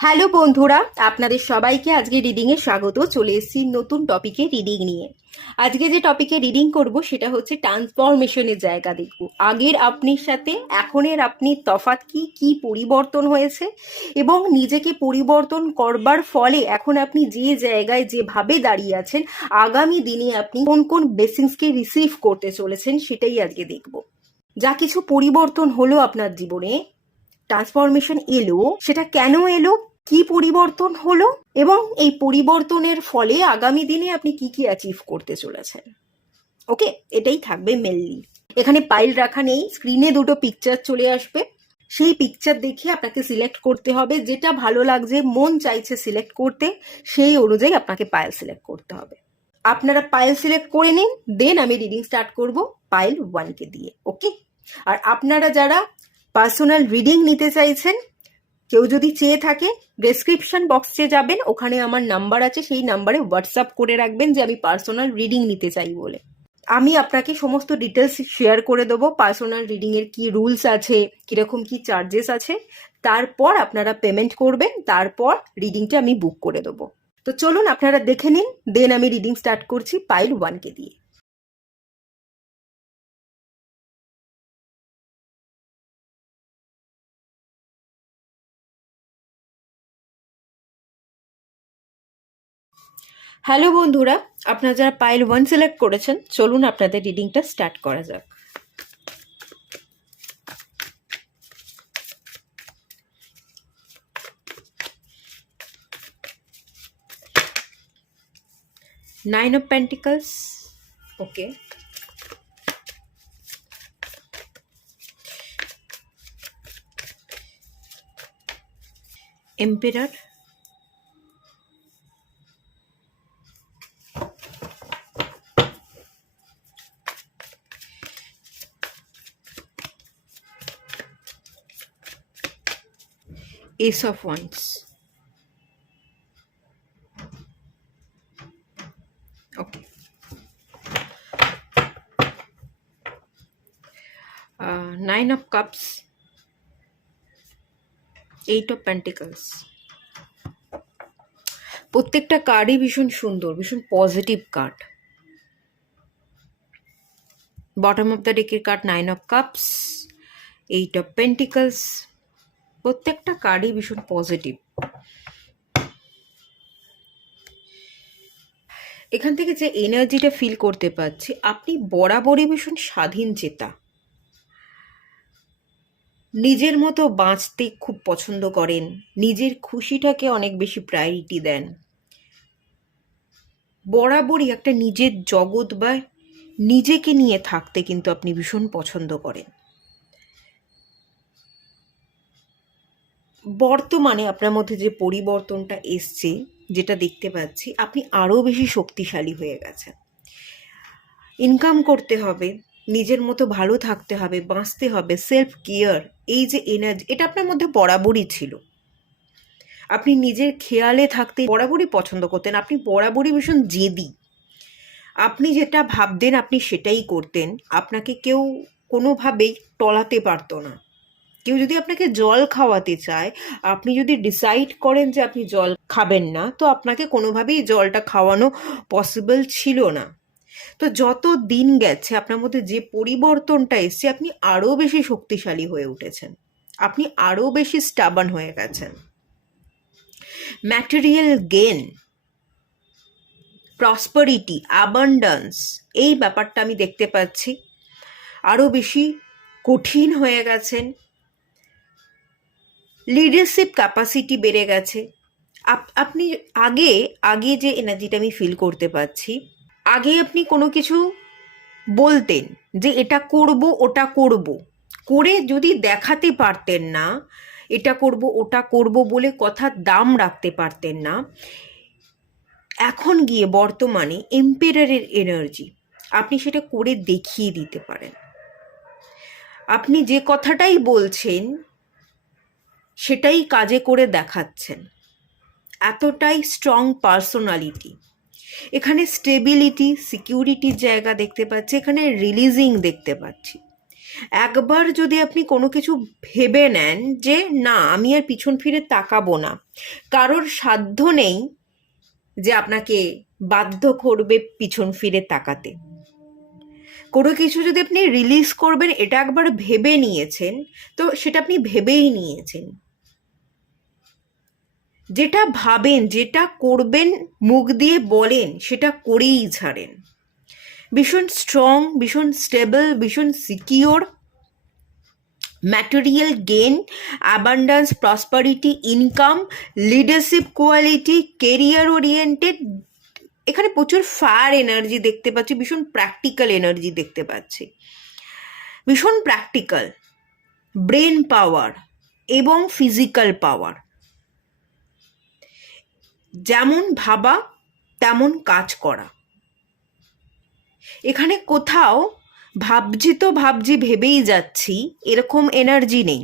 Hello বন্ধুরা, আপনাদের সবাইকে আজকে রিডিংয়ে স্বাগত। চলে এসেছি নতুন টপিকে রিডিং নিয়ে। আজকে যে টপিকে রিডিং করব সেটা হচ্ছে ট্রান্সফরমেশনের জায়গা দেখব। আগের আপনির সাথে এখনের আপনির তফাৎ কি, কি পরিবর্তন হয়েছে এবং নিজেকে পরিবর্তন করবার ফলে এখন আপনি যে জায়গায় যেভাবে দাঁড়িয়ে আছেন, আগামী দিনে আপনি কোন কোন ব্লেসিংসকে রিসিভ করতে চলেছেন সেটাই আজকে দেখব। যা কিছু পরিবর্তন হলো আপনার জীবনে, ট্রান্সফরমেশন এলো, সেটা কেন এলো, কি পরিবর্তন হলো এবং এই পরিবর্তনের ফলে আগামী দিনে আপনি কি কি অ্যাচিভ করতে চলেছেন। ওকে, এটাই থাকবে মেনলি। এখানে পাইল রাখা নেই, স্ক্রিনে দুটো পিকচার চলে আসবে। সেই পিকচার দেখে আপনাকে সিলেক্ট করতে হবে, যেটা ভালো লাগছে, মন চাইছে সিলেক্ট করতে, সেই অনুযায়ী আপনাকে পাইল সিলেক্ট করতে হবে। আপনারা পাইল সিলেক্ট করে নিন, দেন আমি রিডিং স্টার্ট করব পাইল 1কে দিয়ে। ওকে, আর আপনারা যারা পার্সোনাল রিডিং নিতে চাইছেন, কেউ যদি চেয়ে থাকে, ডেসক্রিপশন বক্সে যাবেন, ওখানে আমার নাম্বার আছে, সেই নাম্বারে হোয়াটসঅ্যাপ করে রাখবেন যে আমি পার্সোনাল রিডিং নিতে চাই বলে। আমি আপনাকে সমস্ত ডিটেলস শেয়ার করে দেবো, পার্সোনাল রিডিংয়ের কি রুলস আছে, কীরকম কি চার্জেস আছে। তারপর আপনারা পেমেন্ট করবেন, তারপর রিডিংটা আমি বুক করে দেবো। তো চলুন আপনারা দেখে নিন, দেন আমি রিডিং স্টার্ট করছি পাইল 1কে দিয়ে। হ্যালো বন্ধুরা, আপনারা যারা পাইল 1 সিলেক্ট করেছেন, চলুন আপনাদের রিডিংটা স্টার্ট করা যাক। Nine of Pentacles. Okay. Emperor. Ace of Wands. Okay. Nine of Cups. 8 of Pentacles. প্রত্যেকটা কার্ডই ভীষণ সুন্দর, ভীষণ positive card. Bottom of the ডেকের card 9 of Cups, 8 of Pentacles। প্রত্যেকটা কার্ডই ভীষণ পজিটিভ। এখান থেকে যে এনার্জিটা ফিল করতে পারছি, আপনি বরাবরই ভীষণ স্বাধীন চেতা, নিজের মতো বাঁচতে খুব পছন্দ করেন, নিজের খুশিটাকে অনেক বেশি প্রায়োরিটি দেন, বরাবরই একটা নিজের জগৎ বা নিজেকে নিয়ে থাকতে কিন্তু আপনি ভীষণ পছন্দ করেন। বর্তমানে আপনার মধ্যে যে পরিবর্তনটা এসছে, যেটা দেখতে পাচ্ছি, আপনি আরও বেশি শক্তিশালী হয়ে গেছেন। ইনকাম করতে হবে, নিজের মতো ভালো থাকতে হবে, বাঁচতে হবে, সেলফ কেয়ার, এই যে এনার্জি, এটা আপনার মধ্যে বরাবরই ছিল। আপনি নিজের খেয়ালে থাকতে বরাবরই পছন্দ করতেন, আপনি বরাবরই ভীষণ জেদি। আপনি যেটা ভাবতেন আপনি সেটাই করতেন, আপনাকে কেউ কোনোভাবেই টলাতে পারতো না। কেউ যদি আপনাকে জল খাওয়াতে চায়, আপনি যদি ডিসাইড করেন যে আপনি জল খাবেন না, তো আপনাকে কোনোভাবেই জলটা খাওয়ানো পসিবল ছিল না। তো যত দিন গেছে আপনার মধ্যে যে পরিবর্তনটা এসছে, আপনি আরও বেশি শক্তিশালী হয়ে উঠেছেন, আপনি আরও বেশি স্টাবার্ন হয়ে গেছেন। ম্যাটেরিয়াল গেন, প্রসপারিটি, অ্যাবান্ডান্স, এই ব্যাপারটা আমি দেখতে পাচ্ছি। আরও বেশি কঠিন হয়ে গেছেন, লিডারশিপ ক্যাপাসিটি বেড়ে গেছে। আপনি আগে যে এনার্জিটা আমি ফিল করতে পারছি, আগে আপনি কোনো কিছু বলতেন যে এটা করব ওটা করব, করে যদি দেখাতে পারতেন না, এটা করব ওটা করব বলে কথার দাম রাখতে পারতেন না। এখন গিয়ে বর্তমানে এম্পেরারের এনার্জি, আপনি সেটা করে দেখিয়ে দিতে পারেন। আপনি যে কথাটাই বলছেন সেটাই কাজে করে দেখাচ্ছেন, এতটাই স্ট্রং পার্সোনালিটি। এখানে স্টেবিলিটি, সিকিউরিটির জায়গা দেখতে পাচ্ছি, এখানে রিলিজিং দেখতে পাচ্ছি। একবার যদি আপনি কোনো কিছু ভেবে নেন যে না আমি আর পিছন ফিরে তাকাবো না, কারোর সাধ্য নেই যে আপনাকে বাধ্য করবে পিছন ফিরে তাকাতে। কোনো কিছু যদি আপনি রিলিজ করবেন এটা একবার ভেবে নিয়েছেন, তো সেটা আপনি ভেবেই নিয়েছেন। যেটা ভাবেন, যেটা করবেন, মুখ দিয়ে বলেন, সেটা করেই ছাড়েন। ভীষণ স্ট্রং, ভীষণ স্টেবল, ভীষণ secure, material gain, abundance, prosperity, income, leadership quality, career oriented. এখানে প্রচুর ফায়ার এনার্জি দেখতে পাচ্ছি, ভীষণ প্র্যাকটিক্যাল এনার্জি দেখতে পাচ্ছি, ভীষণ প্র্যাকটিক্যাল, ব্রেন পাওয়ার এবং ফিজিক্যাল পাওয়ার। যেমন ভাবা তেমন কাজ করা। এখানে কোথাও ভাবছি তো ভাবছি, ভেবেই যাচ্ছি, এরকম এনার্জি নেই।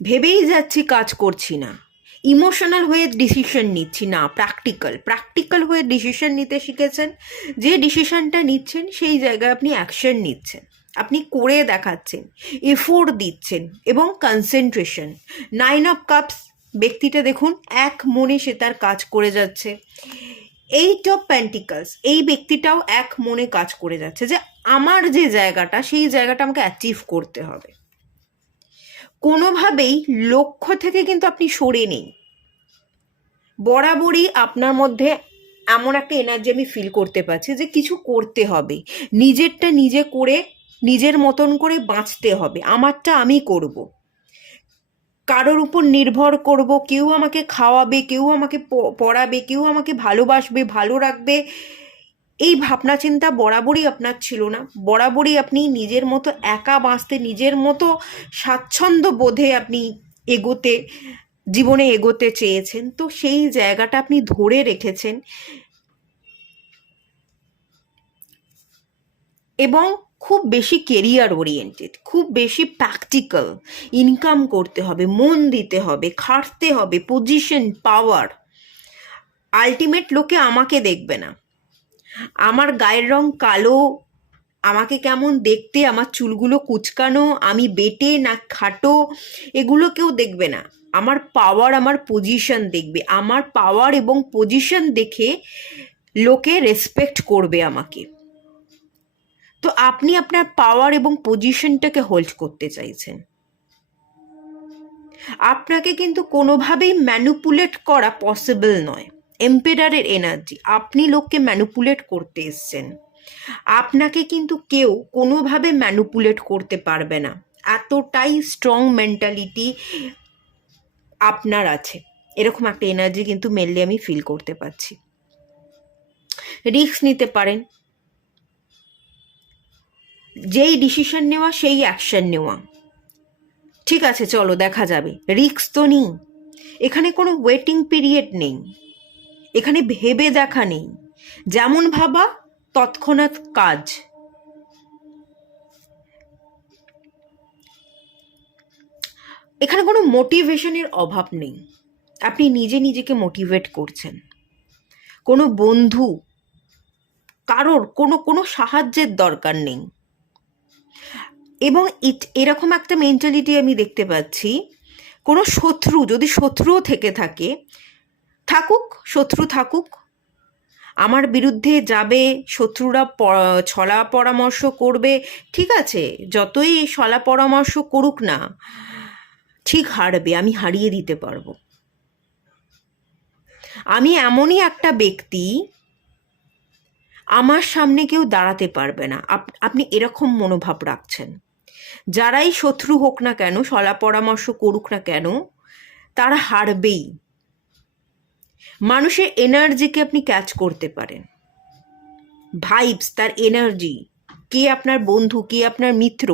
ভেবেই যাচ্ছি, কাজ করছি না, ইমোশনাল হয়ে ডিসিশন নিচ্ছি না, প্র্যাকটিক্যাল হয়ে ডিসিশন নিতে শিখেছেন। যে ডিসিশনটা নিচ্ছেন সেই জায়গায় আপনি অ্যাকশন নিচ্ছেন, আপনি করে দেখাচ্ছেন, এফোর্ট দিচ্ছেন এবং কনসেন্ট্রেশন। 9 অফ কাপস ব্যক্তিটা দেখুন এক মনে সে তার কাজ করে যাচ্ছে। 8 অফ পেন্টিকলস এই ব্যক্তিটাও এক মনে কাজ করে যাচ্ছে যে আমার যে জায়গাটা, সেই জায়গাটা আমাকে অ্যাচিভ করতে হবে। কোনোভাবেই লক্ষ্য থেকে কিন্তু আপনি সরে নেই। বরাবরই আপনার মধ্যে এমন একটা এনার্জি আমি ফিল করতে পারছি যে কিছু করতে হবে, নিজেরটা নিজে করে নিজের মতন করে বাঁচতে হবে, আমারটা আমি করব, কারোর উপর নির্ভর করব, কেউ আমাকে খাওয়াবে, কেউ আমাকে পড়াবে, কেউ আমাকে ভালোবাসবে, ভালো রাখবে, এই ভাবনা চিন্তা বরাবরই আপনার ছিল না। বরাবরই আপনি নিজের মতো একা বাঁচতে, নিজের মতো স্বাচ্ছন্দ্য বোধে আপনি জীবনে এগোতে চেয়েছেন। তো সেই জায়গাটা আপনি ধরে রেখেছেন এবং খুব বেশি কেরিয়ার ওরিয়েন্টেড, খুব বেশি প্র্যাকটিক্যাল। ইনকাম করতে হবে, মন দিতে হবে, খাটতে হবে, পজিশন, পাওয়ার। আলটিমেট লোকে আমাকে দেখবে না, আমার গায়ের রং কালো, আমাকে কেমন দেখতে, আমার চুলগুলো কুচকানো, আমি বেটে না খাটো, এগুলো কেউ দেখবে না। আমার পাওয়ার, আমার পজিশন দেখবে। আমার পাওয়ার এবং পজিশন দেখে লোকে রেসপেক্ট করবে আমাকে। তো আপনি আপনার পাওয়ার এবং পজিশনটাকে হোল্ড করতে চাইছেন। আপনাকে কিন্তু কোনোভাবেই ম্যানিপুলেট করা পসিবল নয়। এম্পেরারের এনার্জি, আপনি লোককে ম্যানিপুলেট করতে এসছেন। আপনাকে কিন্তু কেউ কোনোভাবে ম্যানিপুলেট করতে পারবে না, এতটাই স্ট্রং মেন্টালিটি আপনার আছে। এরকম একটা এনার্জি কিন্তু মেনলি আমি ফিল করতে পারছি। রিস্ক নিতে পারেন, যেই ডিসিশন নেওয়া সেই অ্যাকশন নেওয়া। ঠিক আছে চলো দেখা যাবে, রিস্ক তো নেই, এখানে কোনো ওয়েটিং পিরিয়ড নেই, এখানে ভেবে দেখা নেই, যেমন ভাবা তৎক্ষণাৎ কাজ। এখানে কোনো মোটিভেশনের অভাব নেই, আপনি নিজে নিজেকে মোটিভেট করছেন। কোনো বন্ধু, কারোর কোনো সাহায্যের দরকার নেই। এবং এরকম একটা মেন্টালিটি আমি দেখতে পাচ্ছি, কোনো শত্রু, যদি শত্রুও থেকে থাকে, থাকুক, শত্রু থাকুক, আমার বিরুদ্ধে যাবে, শত্রুরা ছলা পরামর্শ করবে, ঠিক আছে, যতই ছলা পরামর্শ করুক না, ঠিক হারবে, আমি হারিয়ে দিতে পারবো। আমি এমনই একটা ব্যক্তি, আমার সামনে কেউ দাঁড়াতে পারবে না। আপনি এরকম মনোভাব রাখছেন। যারাই শত্রু হোক না কেন, ছলা পরামর্শ করুক না কেন, তারা হারবেই। মানুষের এনার্জিকে আপনি ক্যাচ করতে পারেন, ভাইবস, তার এনার্জি, কে আপনার বন্ধু, কে আপনার মিত্র,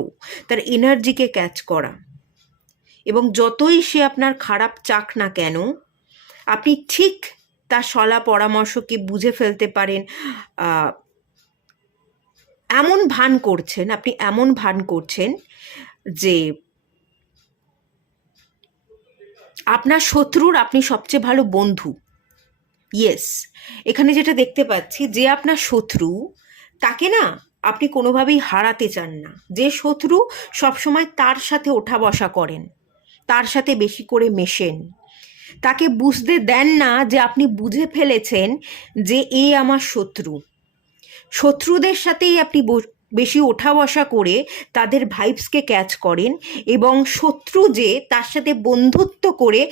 তার এনার্জিকে ক্যাচ করা। এবং যতই সে আপনার খারাপ চাক না কেন, আপনি ঠিক তার ছলা পরামর্শকে বুঝে ফেলতে পারেন। এমন ভান করছেন, আপনি এমন ভান করছেন যে আপনার শত্রুর আপনি সবচেয়ে ভালো বন্ধু। ইয়েস, এখানে যেটা দেখতে পাচ্ছি, যে আপনার শত্রু, তাকে না আপনি কোনোভাবেই হারাতে চান না। যে শত্রু সবসময় তার সাথে ওঠা বসা করেন, তার সাথে বেশি করে মেশেন, তাকে বুঝতে দেন না যে আপনি বুঝে ফেলেছেন যে এ আমার শত্রু। শত্রুদের সাথেই আপনি বেশি ওঠা বসা করে তাদের ভাইবসকে ক্যাচ করেন, এবং শত্রু যে তার সাথে বন্ধুত্ব করে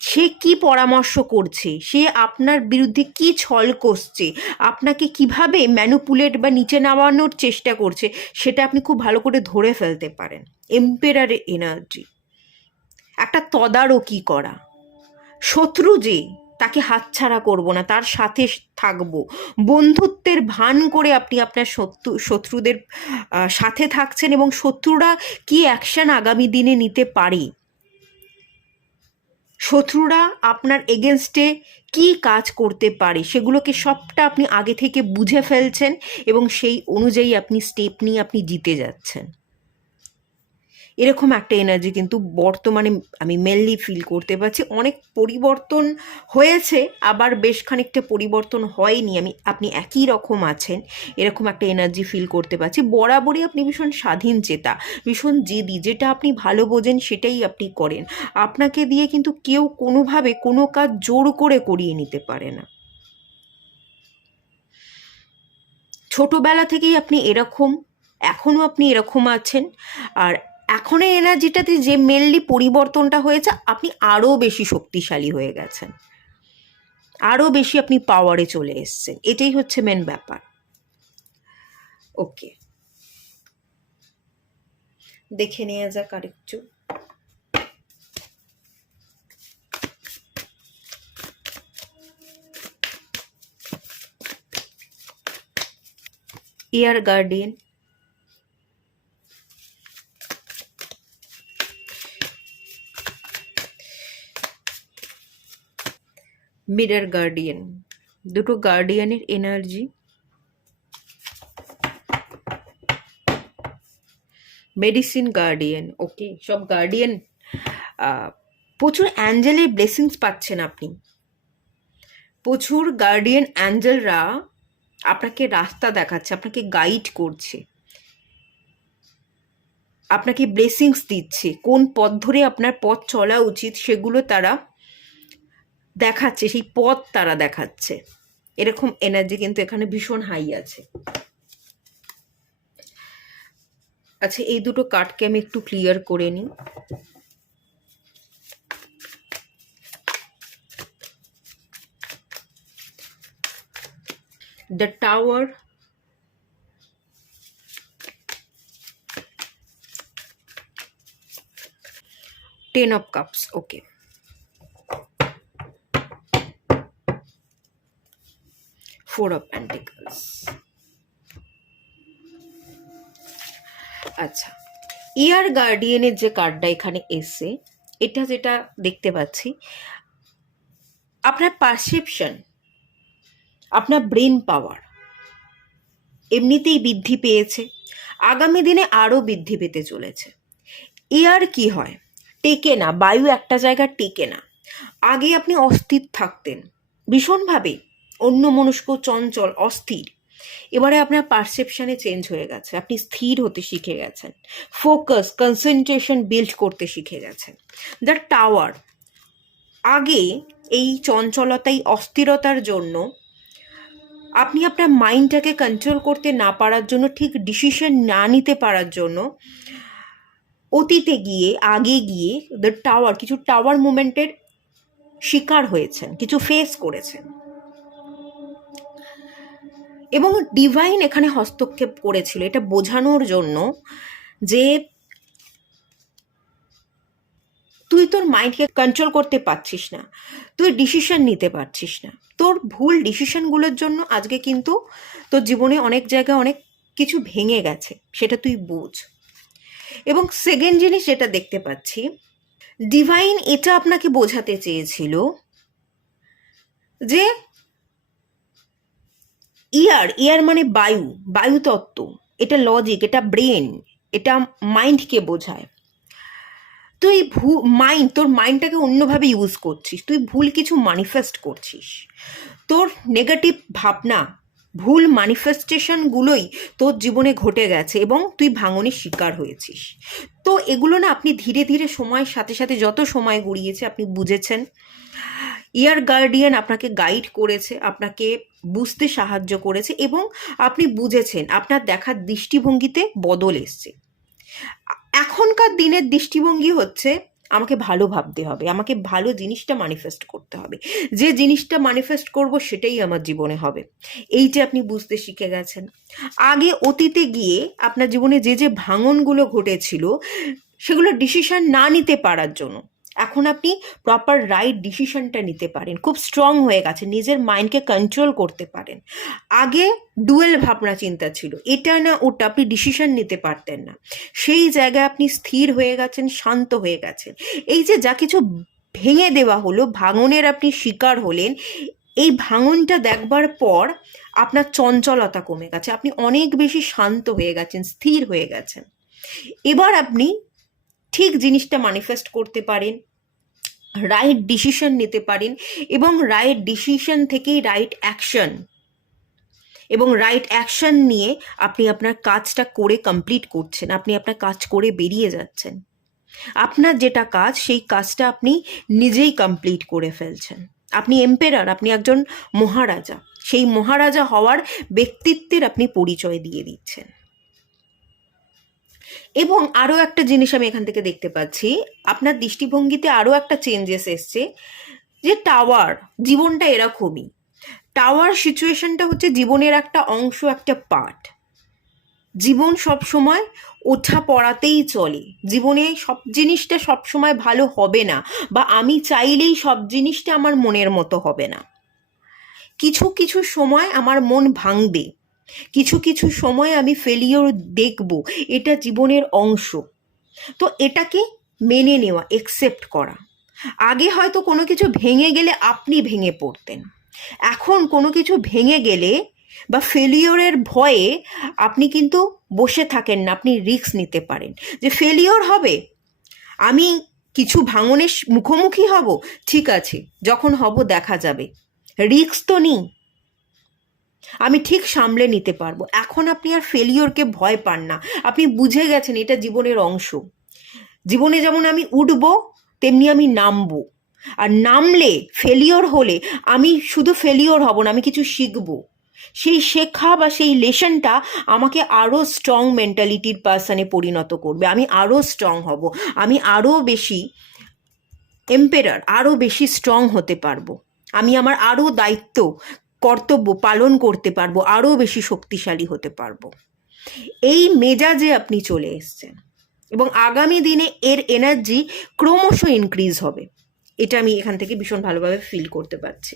সে কি পরামর্শ করছে, সে আপনার বিরুদ্ধে কি ছল কষছে, আপনাকে কিভাবে ম্যানুপুলেট বা নিচে নামানোর চেষ্টা করছে, সেটা আপনি খুব ভালো করে ধরে ফেলতে পারেন। এম্পেরারের এনার্জি, একটা তদারকি করা। শত্রু যে, তাকে হাতছাড়া করব না, তার সাথে থাকবো। বন্ধুত্বের ভান করে আপনি আপনার শত্রুদের সাথে থাকছেন, এবং শত্রুরা কি অ্যাকশন আগামী দিনে নিতে পারে, শত্রুরা আপনার এগেনস্টে কি কাজ করতে পারে, সেগুলোকে সবটা আপনি আগে থেকে বুঝে ফেলছেন, এবং সেই অনুযায়ী আপনি স্টেপ নিয়ে আপনি জিতে যাচ্ছেন। এরকম একটা এনার্জি কিন্তু বর্তমানে আমি মেনলি ফিল করতে পারছি। অনেক পরিবর্তন হয়েছে, আবার বেশ খানিকটা পরিবর্তন হয়নি, আপনি একই রকম আছেন, এরকম একটা এনার্জি ফিল করতে পারছি। বরাবরই আপনি ভীষণ স্বাধীন চেতা, ভীষণ জেদি, যেটা আপনি ভালো বোঝেন সেটাই আপনি করেন। আপনাকে দিয়ে কিন্তু কেউ কোনোভাবে কোনো কাজ জোর করে করিয়ে নিতে পারে না। ছোটবেলা থেকেই আপনি এরকম, এখনও আপনি এরকম আছেন। আর এখনের এনার্জিটাতে যে মেনলি পরিবর্তনটা হয়েছে, আপনি আরও বেশি শক্তিশালী হয়ে গেছেন, আরও বেশি আপনি পাওয়ারে চলে এসছেন, এটাই হচ্ছে মেন ব্যাপার। ওকে, দেখে নেওয়া যাক আরেকটু। এয়ার গার্ডিয়ান, মিরর গার্ডিয়ান, দুটো গার্ডিয়ানের এনার্জি। মেডিসিন গার্ডিয়ান, ওকে, সব গার্ডিয়ান। প্রচুর অ্যাঞ্জেলের ব্লেসিংস পাচ্ছেন আপনি, প্রচুর গার্ডিয়ান অ্যাঞ্জেলরা আপনাকে রাস্তা দেখাচ্ছে, আপনাকে গাইড করছে, আপনাকে ব্লেসিংস দিচ্ছে, কোন পথ ধরে আপনার পথ চলা উচিত সেগুলো তারা দেখাচ্ছে, সেই পথ তারা দেখাচ্ছে। এরকম এনার্জি কিন্তু এখানে ভীষণ হাই আছে। আচ্ছা, এই দুটো কার্ডকে আমি একটু ক্লিয়ার করে নিই। The tower, ten of cups, okay, four of pentacles. আচ্ছা, ইয়ার গার্ডিয়ানের যে কার্ডটা এখানে এসে, এটা যেটা দেখতে পাচ্ছি, আপনার পারসেপশন, আপনার ব্রেন পাওয়ার এমনিতেই বৃদ্ধি পেয়েছে, আগামী দিনে আরও বৃদ্ধি পেতে চলেছে। এয়ার কি হয়, টেকে না, বায়ু একটা জায়গায় টেকে না। আগে আপনি অস্থির থাকতেন, ভীষণভাবে অন্যমনস্ক, চঞ্চল, অস্থির। এবারে আপনার পারসেপশানে চেঞ্জ হয়ে গেছে, আপনি স্থির হতে শিখে গেছেন, ফোকাস, কনসেন্ট্রেশন বিল্ড করতে শিখে গেছেন। দ্য টাওয়ার, আগে এই চঞ্চলতাই, অস্থিরতার জন্য আপনি আপনার মাইন্ডটাকে কন্ট্রোল করতে না পারার জন্য, ঠিক ডিসিশন না নিতে পারার জন্য অতীতে গিয়ে, আগে গিয়ে দ্য টাওয়ার, কিছু টাওয়ার মুভমেন্টের শিকার হয়েছেন, কিছু ফেস করেছেন, এবং ডিভাইন এখানে হস্তক্ষেপ করেছিল এটা বোঝানোর জন্য যে তুই তোর মাইন্ডকে কন্ট্রোল করতে পারছিস না, তুই ডিসিশন নিতে পারছিস না, তোর ভুল ডিসিশনগুলোর জন্য আজকে কিন্তু তোর জীবনে অনেক জায়গায় অনেক কিছু ভেঙে গেছে, সেটা তুই বোঝ। এবং সেকেন্ড জিনিস যেটা দেখতে পাচ্ছি, ডিভাইন এটা আপনাকে বোঝাতে চেয়েছিল যে ইয়ার মানে বায়ু, বায়ু তত্ত্ব, এটা লজিক, এটা ব্রেন, এটা মাইন্ডকে বোঝায়। তুই তোর মাইন্ডটাকে অন্যভাবে ইউজ করছিস, তুই ভুল কিছু ম্যানিফেস্ট করছিস, তোর নেগেটিভ ভাবনা ভুল ম্যানিফেস্টেশনগুলোই তোর জীবনে ঘটে গেছে এবং তুই ভাঙনের শিকার হয়েছিস। তো এগুলো না আপনি ধীরে ধীরে সময়ের সাথে সাথে যত সময় গড়িয়েছে আপনি বুঝেছেন, ইয়ার গার্ডিয়ান আপনাকে গাইড করেছে, আপনাকে বুঝতে সাহায্য করেছে এবং আপনি বুঝেছেন, আপনার দেখার দৃষ্টিভঙ্গিতে বদল এসছে। এখনকার দিনের দৃষ্টিভঙ্গি হচ্ছে আমাকে ভালো ভাবতে হবে, আমাকে ভালো জিনিসটা ম্যানিফেস্ট করতে হবে, যে জিনিসটা ম্যানিফেস্ট করব সেটাই আমার জীবনে হবে। এইটা আপনি বুঝতে শিখে গেছেন। আগে অতীতে গিয়ে আপনার জীবনে যে যে ভাঙনগুলো ঘটেছিল সেগুলো ডিসিশন না নিতে পারার জন্য এখন আপনি প্রপার রাইট ডিসিশনটা নিতে পারেন, খুব স্ট্রং হয়ে গেছে, নিজের মাইন্ডকে কন্ট্রোল করতে পারেন। আগে ডুয়েল ভাবনা চিন্তা ছিল, এটা না ওটা, আপনি ডিসিশন নিতে পারতেন না। সেই জায়গায় আপনি স্থির হয়ে গেছেন, শান্ত হয়ে গেছেন। এই যে যা কিছু ভেঙে দেওয়া হলো, ভাঙনের আপনি শিকার হলেন, এই ভাঙনটা দেখবার পর আপনার চঞ্চলতা কমে গেছে, আপনি অনেক বেশি শান্ত হয়ে গেছেন, স্থির হয়ে গেছেন। এবার আপনি ঠিক জিনিসটা ম্যানিফেস্ট করতে পারেন, রাইট ডিসিশন নিতে পারেন এবং রাইট ডিসিশন থেকেই রাইট অ্যাকশন, এবং রাইট অ্যাকশন নিয়ে আপনি আপনার কাজটা করে কমপ্লিট করছেন, আপনি আপনার কাজ করে বেরিয়ে যাচ্ছেন। আপনার যেটা কাজ সেই কাজটা আপনি নিজেই কমপ্লিট করে ফেলছেন। আপনি এম্পেরার, আপনি একজন মহারাজা, সেই মহারাজা হওয়ার ব্যক্তিত্বের আপনি পরিচয় দিয়ে দিচ্ছেন। এবং আরও একটা জিনিস আমি এখান থেকে দেখতে পাচ্ছি, আপনার দৃষ্টিভঙ্গিতে আরও একটা চেঞ্জেস এসছে, যে টাওয়ার, জীবনটা এরকমই। টাওয়ার সিচুয়েশনটা হচ্ছে জীবনের একটা অংশ, একটা পার্ট। জীবন সব সময় ওঠা পড়াতেই চলে, জীবনে সব জিনিসটা সব সময় ভালো হবে না, বা আমি চাইলেই সব জিনিসটা আমার মনের মতো হবে না। কিছু কিছু সময় আমার মন ভাঙবে, কিছু কিছু সময় আমি ফেলিওর দেখব, এটা জীবনের অংশ। তো এটাকে মেনে নেওয়া, একসেপ্ট করা। আগে হয়তো কোনো কিছু ভেঙে গেলে আপনি ভেঙে পড়তেন, এখন কোনো কিছু ভেঙে গেলে বা ফেলিওরের ভয়ে আপনি কিন্তু বসে থাকেন না, আপনি রিস্ক নিতে পারেন যে ফেলিওর হবে, আমি কিছু ভাঙনের মুখোমুখি হব, ঠিক আছে, যখন হব দেখা যাবে, রিস্ক তো নিই, আমি ঠিক সামলে নিতে পারবো। এখন আপনি আর ফেলিওরকে ভয় পান না, আপনি বুঝে গেছেন এটা জীবনের অংশ। জীবনে যেমন আমি উঠবো তেমনি আমি নামবো, আর নামলে ফেলিওর হলে আমি শুধু ফেলিওর হব না, আমি কিছু শিখবো। সেই শেখা বা সেই লেসনটা আমাকে আরও স্ট্রং মেন্টালিটির পার্সনে পরিণত করবে, আমি আরও স্ট্রং হব, আমি আরও বেশি এম্পেরার, আরও বেশি স্ট্রং হতে পারবো, আমি আমার আরও দায়িত্ব কর্তব্য পালন করতে পারবো, আরও বেশি শক্তিশালী হতে পারবো। এই মেজাজে আপনি চলে এসছেন এবং আগামী দিনে এর এনার্জি ক্রমশ ইনক্রিজ হবে, এটা আমি এখান থেকে ভীষণ ভালোভাবে ফিল করতে পারছি।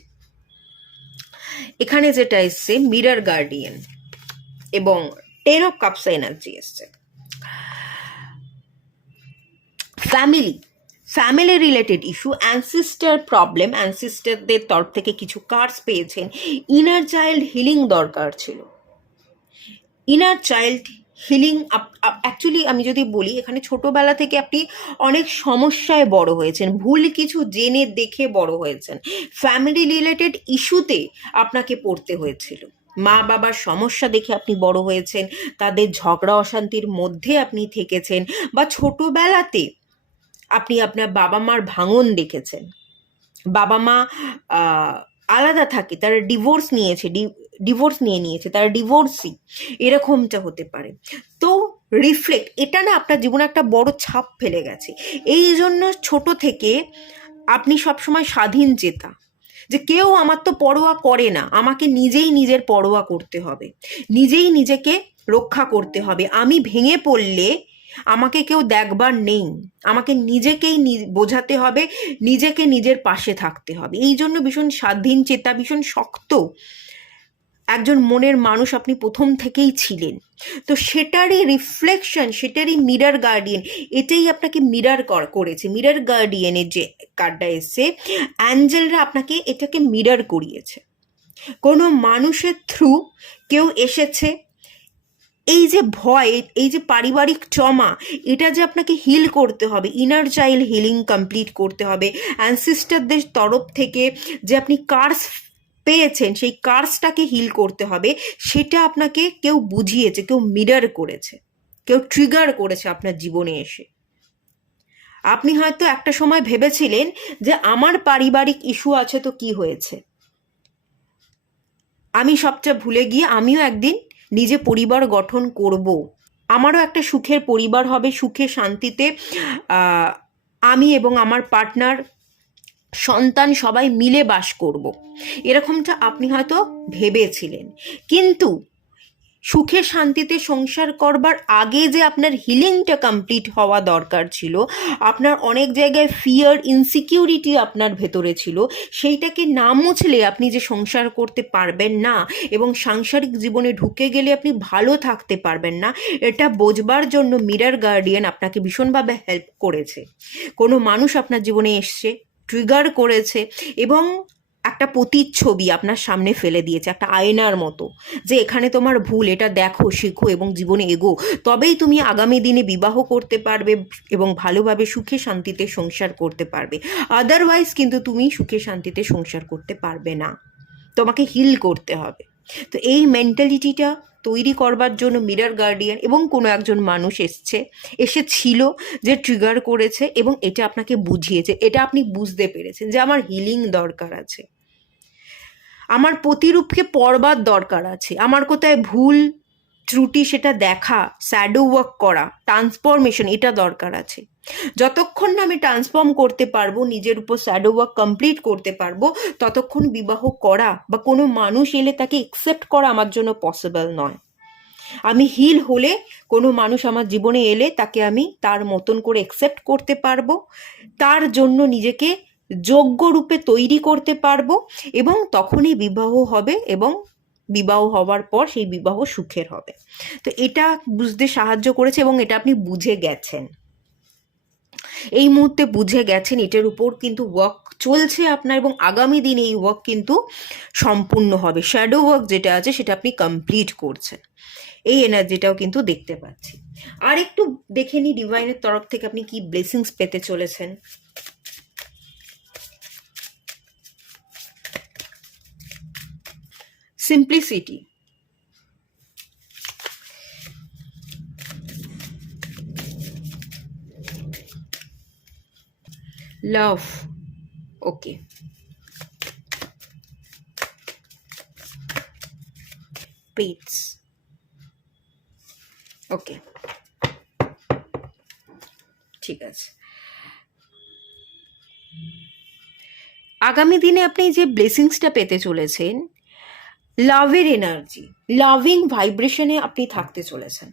এখানে যেটা এসছে মিরর গার্ডিয়ান এবং 10 অফ কাপস এনার্জি এসছে। Family related issue, ancestor problem, অ্যানসিস্টারদের তরফ থেকে কিছু কার্ডস পেয়েছেন। ইনার চাইল্ড হিলিং দরকার ছিল, ইনার চাইল্ড হিলিং। অ্যাকচুয়ালি আমি যদি বলি, এখানে ছোটোবেলা থেকে আপনি অনেক সমস্যায় বড় হয়েছেন, ভুল কিছু জেনে দেখে বড় হয়েছেন, ফ্যামিলি রিলেটেড ইস্যুতে আপনাকে পড়তে হয়েছিল, মা বাবার সমস্যা দেখে আপনি বড় হয়েছেন, তাদের ঝগড়া অশান্তির মধ্যে আপনি থেকেছেন, বা ছোটোবেলাতে আপনি আপনার বাবা মার ভাঙন দেখেছেন, বাবা মা আলাদা থাকে, তারা ডিভোর্স নিয়ে নিয়েছে, তারা ডিভোর্সি, এরকমটা হতে পারে। তো রিফ্লেক্ট, এটা না আপনার জীবনে একটা বড় ছাপ ফেলে গেছে। এই জন্য ছোট থেকে আপনি সবসময় স্বাধীন চেতা, যে কেউ আমার তো পরোয়া করে না, আমাকে নিজেই নিজের পরোয়া করতে হবে, নিজেই নিজেকে রক্ষা করতে হবে, আমি ভেঙে পড়লে আমাকে কেউ দেখবার নেই, আমাকে নিজেকেই বোঝাতে হবে, নিজেকে নিজের পাশে থাকতে হবে। এই জন্য ভীষণ স্বাধীন চেতা, ভীষণ শক্ত একজন মনের মানুষ আপনি প্রথম থেকেই ছিলেন। তো সেটারই রিফ্লেকশন, সেটারই মিরর গার্ডিয়ান, এটাই আপনাকে মিরর করেছে। মিরর গার্ডিয়ানের যে কার্ডটা এসছে, অ্যাঞ্জেলরা আপনাকে এটাকে মিরর করিয়েছে। কোনো মানুষের থ্রু কেউ এসেছে, এই যে ভয়, এই যে পারিবারিক ট্রমা, এটা যে আপনাকে হিল করতে হবে, ইনার চাইল্ড হিলিং কমপ্লিট করতে হবে, অ্যানসিস্টারদের তরফ থেকে যে আপনি কার্স পেয়েছেন সেই কার্সটাকে হিল করতে হবে, সেটা আপনাকে কেউ বুঝিয়েছে, কেউ মিরর করেছে, কেউ ট্রিগার করেছে আপনার জীবনে এসে। আপনি হয়তো একটা সময় ভেবেছিলেন যে আমার পারিবারিক ইস্যু আছে তো কি হয়েছে, আমি সবচেয়ে ভুলে গিয়ে আমিও একদিন নিজে পরিবার গঠন করব, আমারও একটা সুখের পরিবার হবে, সুখে শান্তিতে আমি এবং আমার পার্টনার, সন্তান সবাই মিলে বাস করব, এরকমটা আপনি হয়তো ভেবেছিলেন। কিন্তু সুখে শান্তিতে সংসার করবার আগে যে আপনার হিলিংটা কমপ্লিট হওয়া দরকার ছিল, আপনার অনেক জায়গায় ফিয়ার, ইনসিকিউরিটি আপনার ভেতরে ছিল, সেইটাকে না মুছলে আপনি যে সংসার করতে পারবেন না এবং সাংসারিক জীবনে ঢুকে গেলে আপনি ভালো থাকতে পারবেন না, এটা বোঝবার জন্য মিরর গার্ডিয়ান আপনাকে ভীষণভাবে হেল্প করেছে। কোনো মানুষ আপনার জীবনে এসছে, ট্রিগার করেছে এবং একটা প্রতিচ্ছবি আপনার সামনে ফেলে দিয়েছে, একটা আয়নার মতো, যে এখানে তোমার ভুল, এটা দেখো, শেখো এবং জীবনে এগো, তবেই তুমি আগামী দিনে বিবাহ করতে পারবে এবং ভালোভাবে সুখে শান্তিতে সংসার করতে পারবে। আদারওয়াইজ কিন্তু তুমি সুখে শান্তিতে সংসার করতে পারবে না, তোমাকে হিল করতে হবে। তো এই মেন্টালিটিটা তৈরি করবার জন্য মিরর গার্ডিয়ান এবং কোনো একজন মানুষ এসেছিল যে ট্রিগার করেছে এবং এটা আপনাকে বুঝিয়েছে, এটা আপনি বুঝতে পেরেছেন যে আমার হিলিং দরকার আছে, আমার প্রতিরূপকে পড়বার দরকার আছে, আমার কোথায় ভুল ত্রুটি সেটা দেখা, শ্যাডো ওয়ার্ক করা, ট্রান্সফরমেশন, এটা দরকার আছে। যতক্ষণ না আমি ট্রান্সফর্ম করতে পারবো, নিজের উপর শ্যাডো ওয়ার্ক কমপ্লিট করতে পারবো, ততক্ষণ বিবাহ করা বা কোনো মানুষ এলে তাকে একসেপ্ট করা আমার জন্য পসিবল নয়। আমি হিল হলে কোনো মানুষ আমার জীবনে এলে তাকে আমি তার মতন করে একসেপ্ট করতে পারবো, তার জন্য নিজেকে যোগ্য রূপে তৈরি করতে পারবো এবং তখনই বিবাহ হবে এবং বিবাহ হওয়ার পর সেই বিবাহ সুখের হবে। তো এটা বুঝতে সাহায্য করেছে এবং এটা আপনি বুঝে গেছেন, এই মুহূর্তে বুঝে গেছেন, এটার উপর কিন্তু ওয়ার্ক চলছে আপনার এবং আগামী দিনে এই ওয়ার্ক কিন্তু সম্পূর্ণ হবে। শ্যাডো ওয়ার্ক যেটা আছে সেটা আপনি কমপ্লিট করছেন, এই এনার্জিটাও কিন্তু দেখতে পাচ্ছি। আর একটু দেখে নিই ডিভাইনের তরফ থেকে আপনি কি ব্লেসিংস পেতে চলেছেন। সিম্পলিসিটি, লাভ, ওকে, পেটস, ওকে, ঠিক আছে। আগামী দিনে আপনি যে ব্লেসিংসটা পেতে চলেছেন, লাভের এনার্জি, লাভিং ভাইব্রেশনে আপনি থাকতে চলেছেন,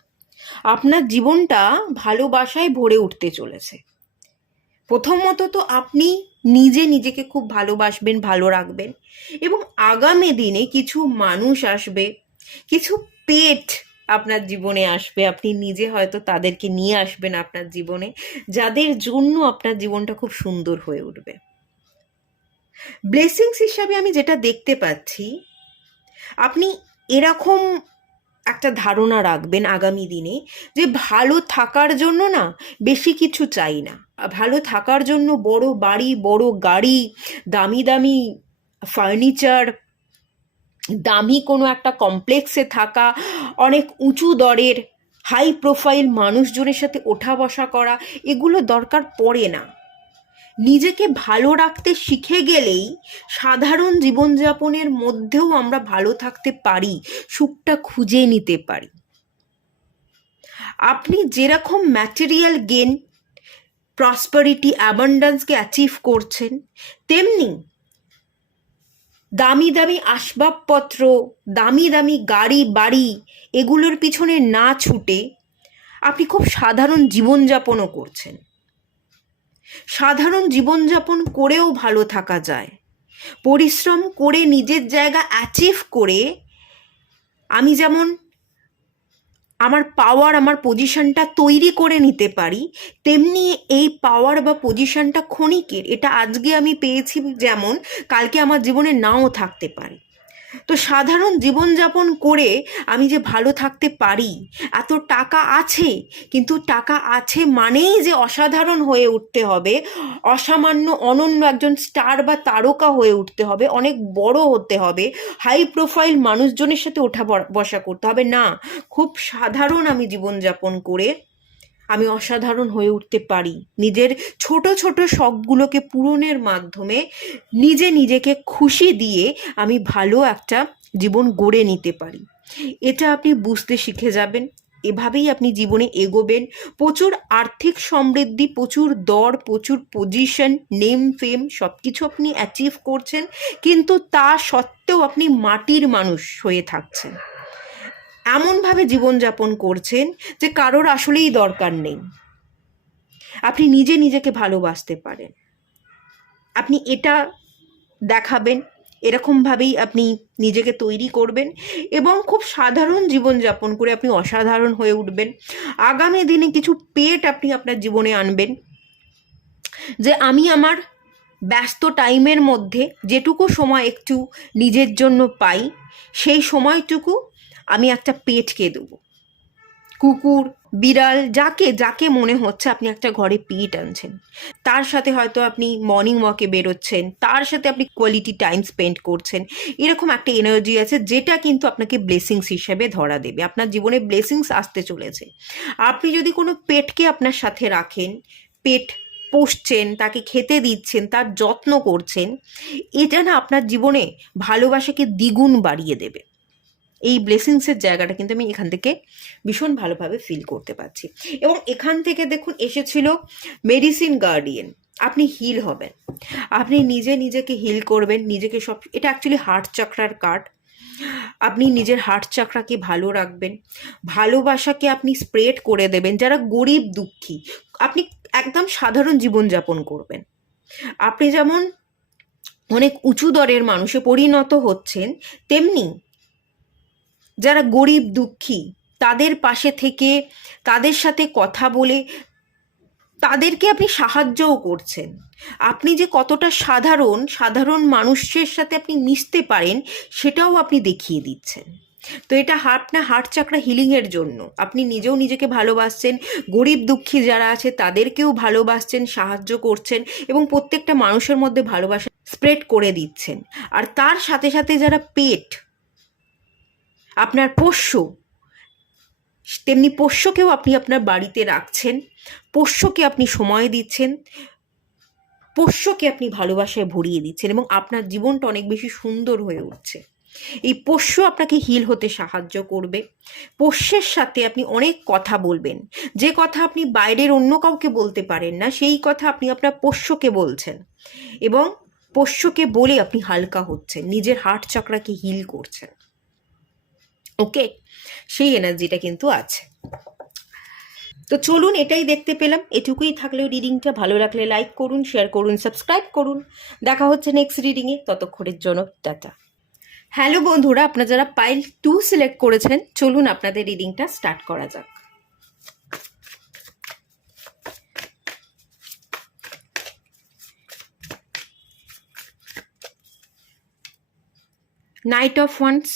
আপনার জীবনটা ভালোবাসায় ভরে উঠতে চলেছে। প্রথমত তো আপনি নিজে নিজেকে খুব ভালোবাসবেন, ভালো রাখবেন এবং আগামী দিনে কিছু মানুষ আসবে, কিছু পেট আপনার জীবনে আসবে, আপনি নিজে হয়তো তাদেরকে নিয়ে আসবেন আপনার জীবনে, যাদের জন্য আপনার জীবনটা খুব সুন্দর হয়ে উঠবে। ব্লেসিংস হিসাবে আমি যেটা দেখতে পাচ্ছি, আপনি এরকম একটা ধারণা রাখবেন আগামী দিনে যে ভালো থাকার জন্য না বেশি কিছু চাই না, ভালো থাকার জন্য বড় বাড়ি, বড় গাড়ি, দামি দামি ফার্নিচার, দামি কোনো একটা কমপ্লেক্সে থাকা, অনেক উঁচু দরের হাই প্রোফাইল মানুষজনের সাথে ওঠা বসা করা, এগুলো দরকার পড়ে না। নিজেকে ভালো রাখতে শিখে গেলেই সাধারণ জীবনযাপনের মধ্যেও আমরা ভালো থাকতে পারি, সুখটা খুঁজে নিতে পারি। আপনি যেরকম ম্যাটেরিয়াল গেন, প্রসপারিটি, অ্যাবান্ডেন্সকে অ্যাচিভ করছেন, তেমনি দামি দামি আসবাবপত্র, দামি দামি গাড়ি বাড়ি, এগুলোর পিছনে না ছুটে আপনি খুব সাধারণ জীবনযাপনও করছেন। সাধারণ জীবনযাপন করেও ভালো থাকা যায়, পরিশ্রম করে নিজের জায়গা অ্যাচিভ করে আমি যেমন আমার পাওয়ার, আমার পজিশনটা তৈরি করে নিতে পারি, তেমনি এই পাওয়ার বা পজিশনটা ক্ষণিকের, এটা আজকে আমি পেয়েছি যেমন কালকে আমার জীবনে নাও থাকতে পারে। তো সাধারণ জীবনযাপন করে আমি যে ভালো থাকতে পারি, এত টাকা আছে, কিন্তু টাকা আছে মানেই যে অসাধারণ হয়ে উঠতে হবে, অসামান্য অনন্য একজন স্টার বা তারকা হয়ে উঠতে হবে, অনেক বড় হতে হবে, হাই প্রোফাইল মানুষজনের সাথে ওঠা বসা করতে হবে না। খুব সাধারণ আমি জীবনযাপন করে আমি অসাধারণ হয়ে উঠতে পারি। নিজের ছোট ছোট শখগুলোকে পূরণের মাধ্যমে নিজেকে খুশি দিয়ে আমি ভালো একটা জীবন গড়ে নিতে পারি। এটা আপনি বুঝতে শিখে যাবেন। এভাবেই আপনি জীবনে এগোবেন। প্রচুর আর্থিক সমৃদ্ধি, প্রচুর দর, প্রচুর পজিশন, নেম ফেম সব কিছু আপনি অ্যাচিভ করছেন, কিন্তু তা সত্ত্বেও আপনি মাটির মানুষ হয়ে থাকছেন। এমনভাবে জীবনযাপন করছেন যে কারোর আসলেই দরকার নেই। আপনি নিজেকে ভালোবাসতে পারেন, আপনি এটা দেখাবেন, এরকমভাবেই আপনি নিজেকে তৈরি করবেন এবং খুব সাধারণ জীবনযাপন করে আপনি অসাধারণ হয়ে উঠবেন। আগামী দিনে কিছু পেট আপনি আপনার জীবনে আনবেন, যে আমি আমার ব্যস্ত টাইমের মধ্যে যেটুকু সময় একটু নিজের জন্য পাই, সেই সময়টুকু আমি একটা পেটকে দেবো। কুকুর, বিড়াল, যাকে যাকে মনে হচ্ছে আপনি একটা ঘরে পেট আনছেন, তার সাথে হয়তো আপনি মর্নিং ওয়াকে বেরোচ্ছেন, তার সাথে আপনি কোয়ালিটি টাইম স্পেন্ড করছেন। এরকম একটা এনার্জি আছে যেটা কিন্তু আপনাকে ব্লেসিংস হিসেবে ধরা দেবে। আপনার জীবনে ব্লেসিংস আসতে চলেছে। আপনি যদি কোনো পেটকে আপনার সাথে রাখেন, পেট পুষছেন, তাকে খেতে দিচ্ছেন, তার যত্ন করছেন, এটা না আপনার জীবনে ভালোবাসাকে দ্বিগুণ বাড়িয়ে দেবে। এই ব্লেসিংসের জায়গাটা কিন্তু আমি এখান থেকে ভীষণ ভালোভাবে ফিল করতে পারছি। এবং এখান থেকে দেখুন এসেছিল মেডিসিন গার্ডিয়ান। আপনি হিল হবেন, আপনি নিজেকে হিল করবেন, নিজেকে সব, এটা অ্যাকচুয়ালি হার্ট চাকরার কার্ড। আপনি নিজের হার্ট চাকরাকে ভালো রাখবেন, ভালোবাসাকে আপনি স্প্রেড করে দেবেন। যারা গরিব দুঃখী, আপনি একদম সাধারণ জীবনযাপন করবেন। আপনি যেমন অনেক উঁচু দরের মানুষে পরিণত হচ্ছেন, তেমনি যারা গরিব দুঃখী তাদের পাশে থেকে, তাদের সাথে কথা বলে তাদেরকে আপনি সাহায্যও করছেন। আপনি যে কতটা সাধারণ মানুষের সাথে আপনি মিশতে পারেন, সেটাও আপনি দেখিয়ে দিচ্ছেন। তো এটা আপনার হার্ট চাকরা হিলিংয়ের জন্য। আপনি নিজেও নিজেকে ভালোবাসছেন, গরিব দুঃখী যারা আছে তাদেরকেও ভালোবাসছেন, সাহায্য করছেন এবং প্রত্যেকটা মানুষের মধ্যে ভালোবাসা স্প্রেড করে দিচ্ছেন। আর তার সাথে সাথে যারা পেট, আপনার পোষ্য, তেমনি পোষ্যকেও আপনি আপনার বাড়িতে রাখছেন, পোষ্যকে আপনি সময় দিচ্ছেন, পোষ্যকে আপনি ভালোবাসায় ভরিয়ে দিচ্ছেন এবং আপনার জীবনটা অনেক বেশি সুন্দর হয়ে উঠছে। এই পোষ্য আপনাকে হিল হতে সাহায্য করবে। পোষ্যের সাথে আপনি অনেক কথা বলবেন, যে কথা আপনি বাইরের অন্য কাউকে বলতে পারেন না, সেই কথা আপনি আপনার পোষ্যকে বলছেন এবং পোষ্যকে বলে আপনি হালকা হচ্ছেন, নিজের হার্ট চক্রাকে হিল করছেন। ওকে, সেই এনার্জিটা কিন্তু আছে। তো চলুন, এটাই দেখতে পেলাম। এটুকুই থাকলেও রিডিংটা ভালো লাগলে লাইক করুন, শেয়ার করুন, সাবস্ক্রাইব করুন। দেখা হচ্ছে নেক্সট রিডিংয়ে, ততক্ষণের জন্য টাটা। হ্যালো বন্ধুরা, আপনারা যারা পাইল 2 সিলেক্ট করেছেন, চলুন আপনাদের রিডিংটা স্টার্ট করা যাক। Night of wands,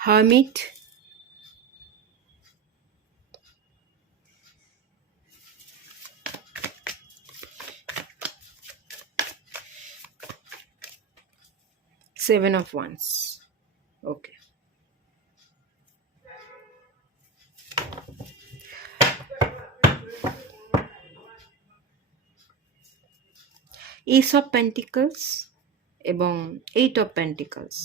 hermit, Seven of Wands. Okay. Ace of Pentacles এবং 8 of Pentacles.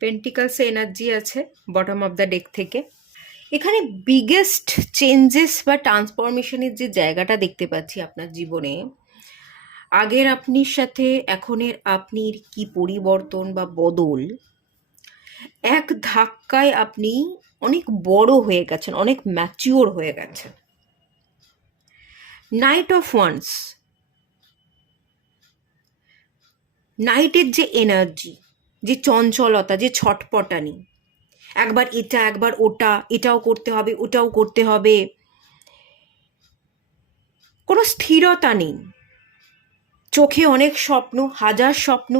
পেন্টিকলস এনার্জি আছে বটম অফ দ্য ডেক থেকে। এখানে বিগেস্ট চেঞ্জেস বা ট্রান্সফরমেশনের যে জায়গাটা দেখতে পাচ্ছি আপনার জীবনে, আগের আপনির সাথে এখনের আপনির কি পরিবর্তন বা বদল, এক ধাক্কায় আপনি অনেক বড় হয়ে গেছেন, অনেক ম্যাচিওর হয়ে গেছেন। নাইট অফ ওয়ান্স, নাইটের যে এনার্জি, যে চঞ্চলতা, যে ছটপটানি, একবার এটা একবার ওটা, এটাও করতে হবে ওটাও করতে হবে, কোনো স্থিরতা নেই। চোখে অনেক স্বপ্ন, হাজার স্বপ্ন,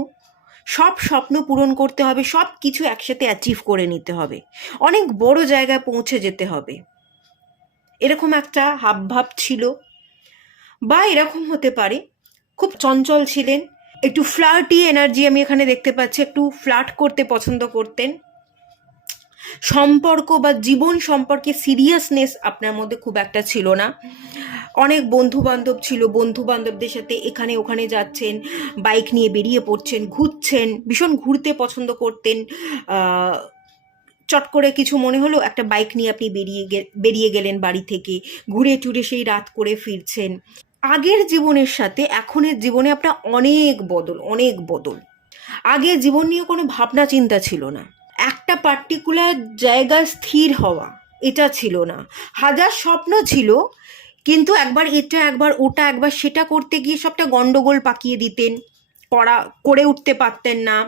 সব স্বপ্ন পূরণ করতে হবে, সব কিছু একসাথে অ্যাচিভ করে নিতে হবে, অনেক বড় জায়গায় পৌঁছে যেতে হবে, এরকম একটা হাবভাব ছিল। বা এরকম হতে পারে খুব চঞ্চল ছিলেন, একটু ফ্লার্টি এনার্জি আমি এখানে দেখতে পাচ্ছি, একটু ফ্লার্ট করতে পছন্দ করতেন, সম্পর্ক বা জীবন সম্পর্কে সিরিয়াসনেস আপনার মধ্যে খুব একটা ছিল না। অনেক বন্ধু বান্ধব ছিল, বন্ধু বান্ধবদের সাথে এখানে ওখানে যাচ্ছেন, বাইক নিয়ে বেরিয়ে পড়ছেন, ঘুরছেন, ভীষণ ঘুরতে পছন্দ করতেন। চট করে কিছু মনে হলো, একটা বাইক নিয়ে আপনি বেরিয়ে গেলেন বাড়ি থেকে, ঘুরে টুরে সেই রাত করে ফিরছেন। আগের জীবনের সাথে এখনের জীবনে আপনার অনেক বদল, অনেক বদল। আগে জীবন নিয়ে কোনো ভাবনা চিন্তা ছিল না, একটা পার্টিকুলার জায়গায় স্থির হওয়া এটা ছিল না। হাজার স্বপ্ন ছিল, কিন্তু একবার এটা একবার ওটা একবার সেটা করতে গিয়ে সবটা গন্ডগোল পাকিয়ে দিতেন, করে উঠতে পারতেন না।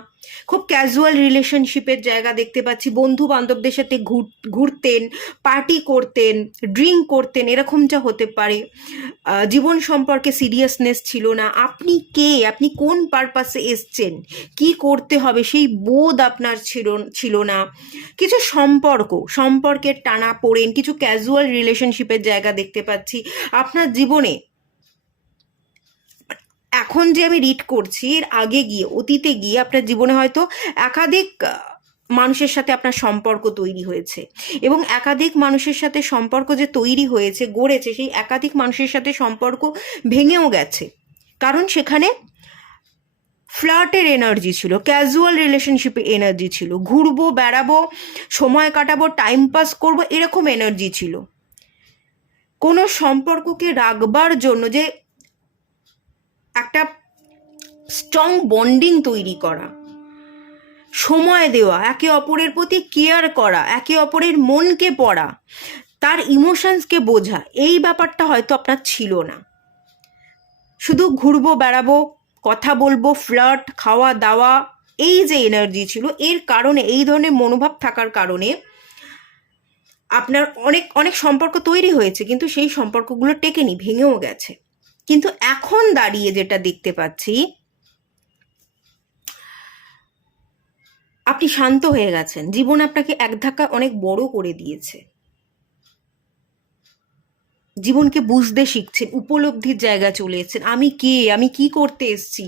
খুব ক্যাজুয়াল রিলেশনশিপের জায়গা দেখতে পাচ্ছি, বন্ধু বান্ধবদের সাথে ঘুরতেন, পার্টি করতেন, ড্রিঙ্ক করতেন, এরকমটা হতে পারে। জীবন সম্পর্কে সিরিয়াসনেস ছিল না। আপনি কে, আপনি কোন পারপাসে এসছেন, কি করতে হবে সেই বোধ আপনার ছিল না। কিছু সম্পর্কের টানা পড়েন, কিছু ক্যাজুয়াল রিলেশনশিপের জায়গা দেখতে পাচ্ছি আপনার জীবনে। এখন যে আমি রিড করছি, এর আগে গিয়ে অতীতে গিয়ে আপনার জীবনে হয়তো একাধিক মানুষের সাথে আপনার সম্পর্ক তৈরি হয়েছে, এবং একাধিক মানুষের সাথে সম্পর্ক যে তৈরি হয়েছে, গড়েছে, সেই একাধিক মানুষের সাথে সম্পর্ক ভেঙেও গেছে, কারণ সেখানে ফ্লার্টের এনার্জি ছিল, ক্যাজুয়াল রিলেশনশিপে এনার্জি ছিল, ঘুরবো বেড়াবো, সময় কাটাবো, টাইম পাস করবো, এরকম এনার্জি ছিল। কোনো সম্পর্ককে রাখবার জন্য যে একটা স্ট্রং বন্ডিং তৈরি করা, সময় দেওয়া, একে অপরের প্রতি কেয়ার করা, একে অপরের মনকে পড়া, তার ইমোশনসকে বোঝা, এই ব্যাপারটা হয়তো আপনার ছিল না। শুধু ঘুরবো বেড়াবো, কথা বলবো, ফ্লার্ট, খাওয়া দাওয়া, এই যে এনার্জি ছিল, এর কারণে, এই ধরনের মনোভাব থাকার কারণে আপনার অনেক অনেক সম্পর্ক তৈরি হয়েছে, কিন্তু সেই সম্পর্কগুলো টেকেনি, ভেঙেও গেছে। কিন্তু এখন দাঁড়িয়ে যেটা দেখতে পাচ্ছি, আপনি শান্ত হয়ে গেছেন, জীবন আপনাকে এক ধাক্কা অনেক বড় করে দিয়েছে, জীবনকে বুঝতে শিখছেন, উপলব্ধির জায়গা চলে এসেছেন। আমি কে, আমি কি করতে এসেছি,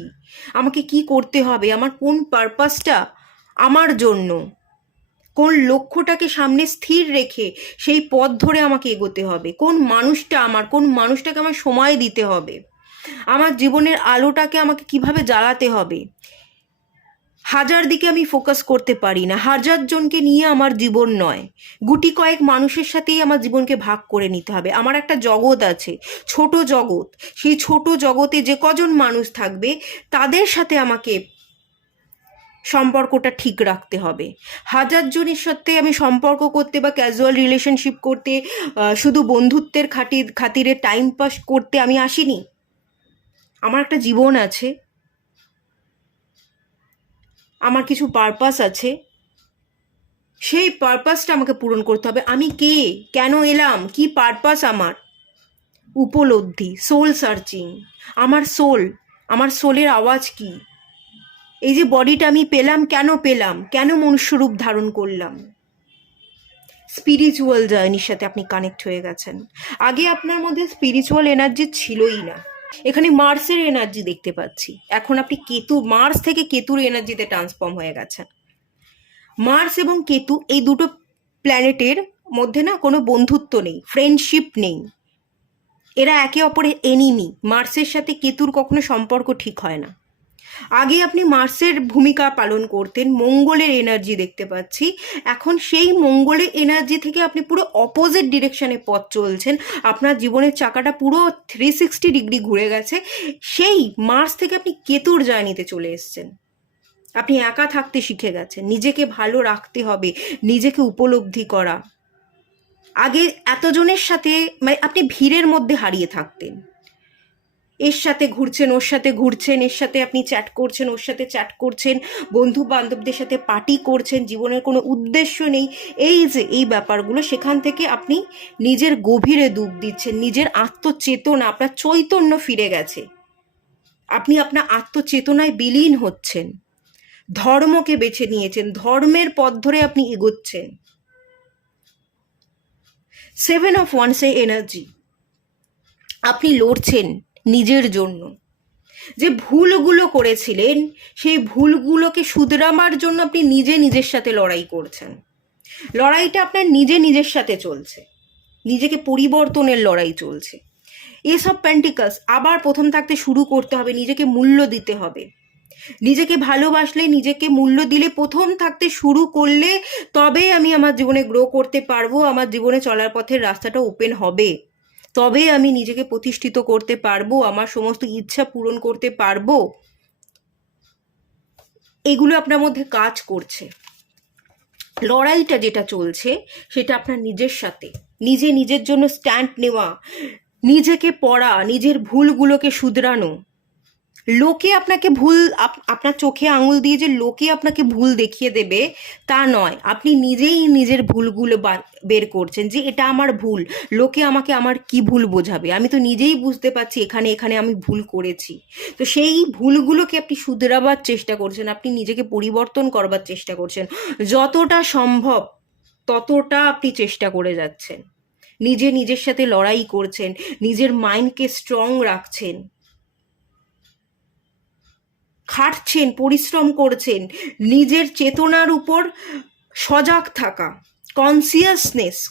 আমাকে কি করতে হবে, আমার কোন পারপাসটা আমার জন্য, কোন লক্ষ্যটাকে সামনে স্থির রেখে সেই পথ ধরে আমাকে এগোতে হবে, কোন মানুষটাকে আমার সময় দিতে হবে, আমার জীবনের আলোটাকে আমাকে কিভাবে জ্বালাতে হবে। হাজার দিকে আমি ফোকাস করতে পারি না, হাজার জনকে নিয়ে আমার জীবন নয়, গুটি কয়েক মানুষের সাথেই আমার জীবনকে ভাগ করে নিতে হবে। আমার একটা জগৎ আছে, ছোট জগৎ, সেই ছোট জগতে যে কজন মানুষ থাকবে তাদের সাথে আমাকে সম্পর্কটা ঠিক রাখতে হবে। হাজার জনের সাথে আমি সম্পর্ক করতে বা ক্যাজুয়াল রিলেশনশিপ করতে, শুধু বন্ধুত্বের খাতিরে টাইম পাস করতে আমি আসিনি। আমার একটা জীবন আছে, আমার কিছু পারপাস আছে, সেই পারপাসটা আমাকে পূরণ করতে হবে। আমি কে, কেন এলাম, কি পারপাস আমার, উপলব্ধি, সোল সার্চিং, আমার সোলের আওয়াজ কি, এই যে বডিটা আমি পেলাম, কেন মনুষ্যরূপ ধারণ করলাম। স্পিরিচুয়াল জার্নির সাথে আপনি কানেক্ট হয়ে গেছেন। আগে আপনার মধ্যে স্পিরিচুয়াল এনার্জি ছিলই না। এখানে মার্সের এনার্জি দেখতে পাচ্ছি, এখন আপনি মার্স থেকে কেতুর এনার্জিতে ট্রান্সফর্ম হয়ে গেছেন। মার্স এবং কেতু, এই দুটো প্ল্যানেটের মধ্যে না কোনো বন্ধুত্ব নেই, ফ্রেন্ডশিপ নেই, এরা একে অপরের এনিমি। মার্সের সাথে কেতুর কখনো সম্পর্ক ঠিক হয় না। আগে আপনি মার্সের ভূমিকা পালন করতেন, মঙ্গলের এনার্জি দেখতে পাচ্ছি, এখন সেই মঙ্গলের এনার্জি থেকে আপনি পুরো অপোজিট ডিরেকশনে পথ চলছেন। আপনার জীবনের চাকাটা পুরো 360 ডিগ্রি ঘুরে গেছে, সেই মার্স থেকে আপনি কেতুর জার্নিতে চলে এসেছেন। আপনি একা থাকতে শিখে গেছেন, নিজেকে ভালো রাখতে হবে, নিজেকে উপলব্ধি করা। আগে এতজনের সাথে, মানে আপনি ভিড়ের মধ্যে হারিয়ে থাকতেন, এর সাথে ঘুরছেন, ওর সাথে ঘুরছেন, এর সাথে আপনি চ্যাট করছেন, ওর সাথে চ্যাট করছেন, বন্ধু বান্ধবদের সাথে পার্টি করছেন, জীবনের কোনো উদ্দেশ্য নেই। এই যে এই ব্যাপারগুলো, সেখান থেকে আপনি নিজের গভীরে ডুব দিচ্ছেন। নিজের আত্মচেতনা, আপনার চৈতন্য ফিরে গেছে, আপনি আপনার আত্মচেতনায় বিলীন হচ্ছেন, ধর্মকে বেছে নিয়েছেন, ধর্মের পথ ধরে আপনি এগোচ্ছেন। 7 অফ ওয়ান্সে এনার্জি, আপনি লড়ছেন নিজের জন্য। যে ভুলগুলো করেছিলেন সেই ভুলগুলোকে শুধরাবার জন্য আপনি নিজে নিজের সাথে লড়াই করছেন। লড়াইটা আপনার নিজে নিজের সাথে চলছে, নিজেকে পরিবর্তনের লড়াই চলছে। এসব পেন্টিকালস আবার প্রথম থাকতে শুরু করতে হবে, নিজেকে মূল্য দিতে হবে। নিজেকে ভালোবাসলে, নিজেকে মূল্য দিলে, প্রথম থাকতে শুরু করলে তবে আমি আমার জীবনে গ্রো করতে পারবো, আমার জীবনে চলার পথের রাস্তাটা ওপেন হবে, তবে আমি নিজেকে প্রতিষ্ঠিত করতে পারবো, আমার সমস্ত ইচ্ছা পূরণ করতে পারবো। এগুলো আপনার মধ্যে কাজ করছে। লড়াইটা যেটা চলছে সেটা আপনার নিজের সাথে, নিজে নিজের জন্য স্ট্যান্ড নেওয়া, নিজেকে পড়া, নিজের ভুলগুলোকে শুধরানো। লোকে আপনাকে ভুল, আপনার চোখে আঙুল দিয়ে যে লোকে আপনাকে ভুল দেখিয়ে দেবে তা নয়, আপনি নিজেই নিজের ভুলগুলো বের করছেন যে এটা আমার ভুল, লোকে আমাকে আমার কি ভুল বোঝাবে, আমি তো নিজেই বুঝতে পারছি এখানে এখানে আমি ভুল করেছি। তো সেই ভুলগুলোকে আপনি শুধরাবার চেষ্টা করছেন, আপনি নিজেকে পরিবর্তন করবার চেষ্টা করছেন, যতটা সম্ভব ততটা আপনি চেষ্টা করে যাচ্ছেন। নিজে নিজের সাথে লড়াই করছেন, নিজের মাইন্ডকে স্ট্রং রাখছেন, খাটছেন, পরিশ্রম করছেন, নিজের চেতনার উপর সজাগ থাকা,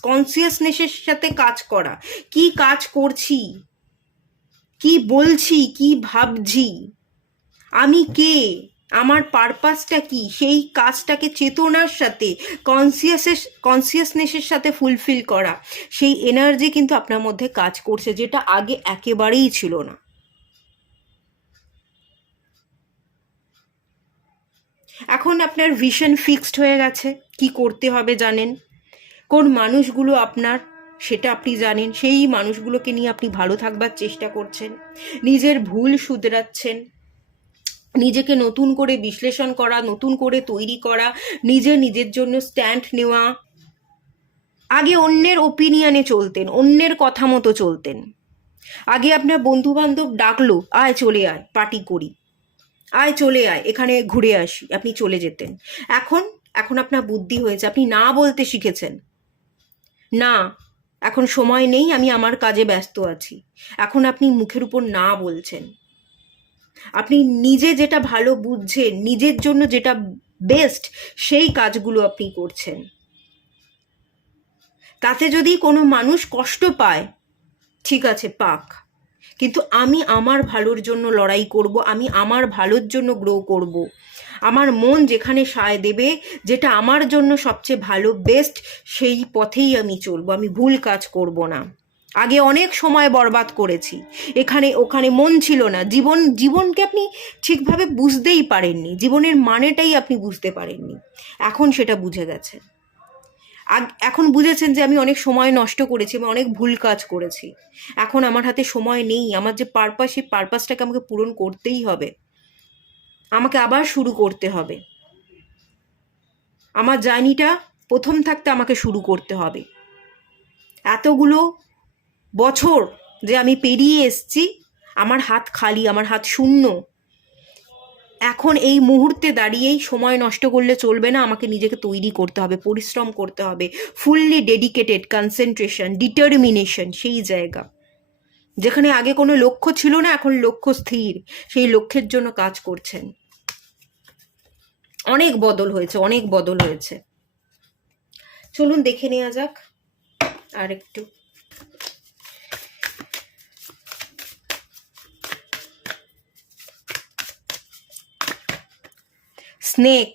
কনসিয়াসনেসের সাথে কাজ করা। কি কাজ করছি, কি বলছি, কি ভাবছি, আমি কে, আমার পারপাসটা কি, সেই কাজটাকে চেতনার সাথে, কনসিয়াসনেসের সাথে ফুলফিল করা। সেই এনার্জি কিন্তু আপনার মধ্যে কাজ করছে, যেটা আগে একেবারেই ছিল না। এখন আপনার ভিশন ফিক্সড হয়ে গেছে, কি করতে হবে জানেন, কোন মানুষগুলো আপনার সেটা আপনি জানেন, সেই মানুষগুলোকে নিয়ে আপনি ভালো থাকবার চেষ্টা করছেন, নিজের ভুল শুধরাচ্ছেন, নিজেকে নতুন করে বিশ্লেষণ করা, নতুন করে তৈরি করা, নিজের জন্য স্ট্যান্ড নেওয়া। আগে অন্যের ওপিনিয়নে চলতেন, অন্যের কথা মতো চলতেন। আগে আপনার বন্ধু বান্ধব ডাকলো, আয় চলে আয় পার্টি করি, আয় চলে আয় এখানে ঘুরে আসি, আপনি চলে যেতেন। এখন এখন আপনার বুদ্ধি হয়েছে, আপনি না বলতে শিখেছেন। না, এখন সময় নেই, আমি আমার কাজে ব্যস্ত আছি। এখন আপনি মুখের উপর না বলছেন। আপনি নিজে যেটা ভালো বুঝছেন, নিজের জন্য যেটা বেস্ট, সেই কাজগুলো আপনি করছেন। তাতে যদি কোনো মানুষ কষ্ট পায়, ঠিক আছে পাক, কিন্তু আমি আমার ভালোর জন্য লড়াই করব, আমি আমার ভালোর জন্য গ্রো করব। আমার মন যেখানে সায় দেবে, যেটা আমার জন্য সবচেয়ে ভালো বেস্ট, সেই পথেই আমি চলবো, আমি ভুল কাজ করব না। আগে অনেক সময় বরবাদ করেছি, এখানে ওখানে মন ছিল না, জীবনকে আপনি ঠিকভাবে বুঝতেই পারেননি, জীবনের মানেটাই আপনি বুঝতে পারেননি। এখন সেটা বুঝে গেছেন, এখন বুঝেছেন যে আমি অনেক সময় নষ্ট করেছি, আমি অনেক ভুল কাজ করেছি। এখন আমার হাতে সময় নেই, আমার যে পারপাস, সেই পারপাসটাকে আমাকে পূরণ করতেই হবে, আমাকে আবার শুরু করতে হবে। আমার জার্নিটা প্রথম থাকতে আমাকে শুরু করতে হবে। এতগুলো বছর যে আমি পেরিয়ে এসছি, আমার হাত খালি, আমার হাত শূন্য। এখন এই মুহূর্তে দাঁড়িয়েই সময় নষ্ট করলে চলবে না, আমাকে নিজেকে তৈরি করতে হবে, পরিশ্রম করতে হবে, ফুললি ডেডিকেটেড, কনসেন্ট্রেশন, ডিটারমিনেশন, সেই জায়গা যেখানে আগে কোনো লক্ষ্য ছিল না, এখন লক্ষ্য স্থির, সেই লক্ষ্যের জন্য কাজ করছেন। অনেক বদল হয়েছে, অনেক বদল হয়েছে। চলুন দেখে নেওয়া যাক আর একটু। স্নেক,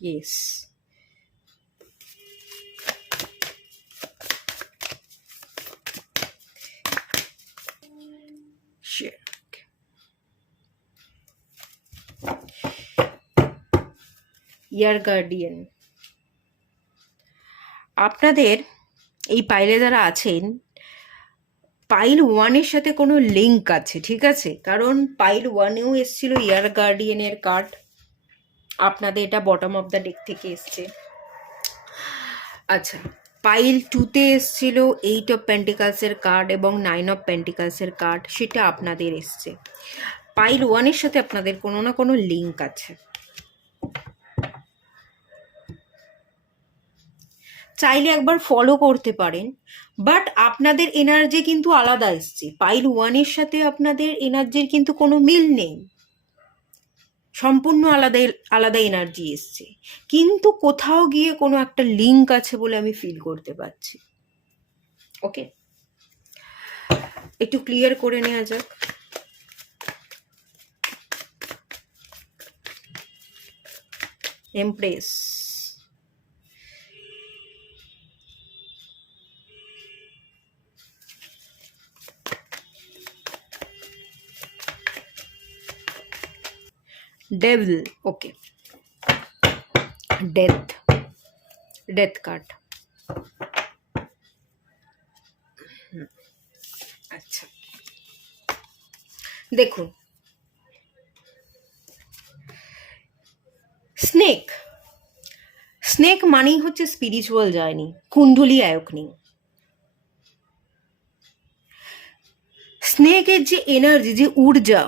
ইয়েস, ইয়ার গার্ডিয়ান। আপনাদের এই পাইলে যারা আছেন, পাইল ওয়ানের সাথে কোনো লিঙ্ক আছে, ঠিক আছে? কারণ পাইল ওয়ানেও এসছিল ইয়ার গার্ডিয়ানের কার্ড, আপনাদের এটা বটম অফ দ্য ডেক থেকে এসছে। আচ্ছা, পাইল টুতে এসছিল 8 অফ পেন্টিকালসের কার্ড এবং 9 অফ পেন্টিকালসের কার্ড, সেটা আপনাদের এসছে। পাইল ওয়ানের সাথে আপনাদের কোনো না কোনো লিঙ্ক আছে। চাইলে একবার ফলো করতে পারেন, বাট আপনাদের এনার্জি কিন্তু আলাদা এসছে। পাইল ওয়ানের সাথে আপনাদের এনার্জির কিন্তু কোনো মিল নেই, সম্পূর্ণ আলাদা আলাদা এনার্জি এসছে, কিন্তু কোথাও গিয়ে কোনো একটা লিঙ্ক আছে বলে আমি ফিল করতে পারছি। ওকে, একটু ক্লিয়ার করে নেওয়া যাক। এমপ্রেস, ডেভিল, ওকে, ডেথ, ডেথ কার্ড। আচ্ছা, দেখুন, স্নেক, স্নেক মানেই হচ্ছে স্পিরিচুয়াল জার্নি, কুণ্ডলী আয়কনি। স্নেকের যে এনার্জি, যে ঊর্জা,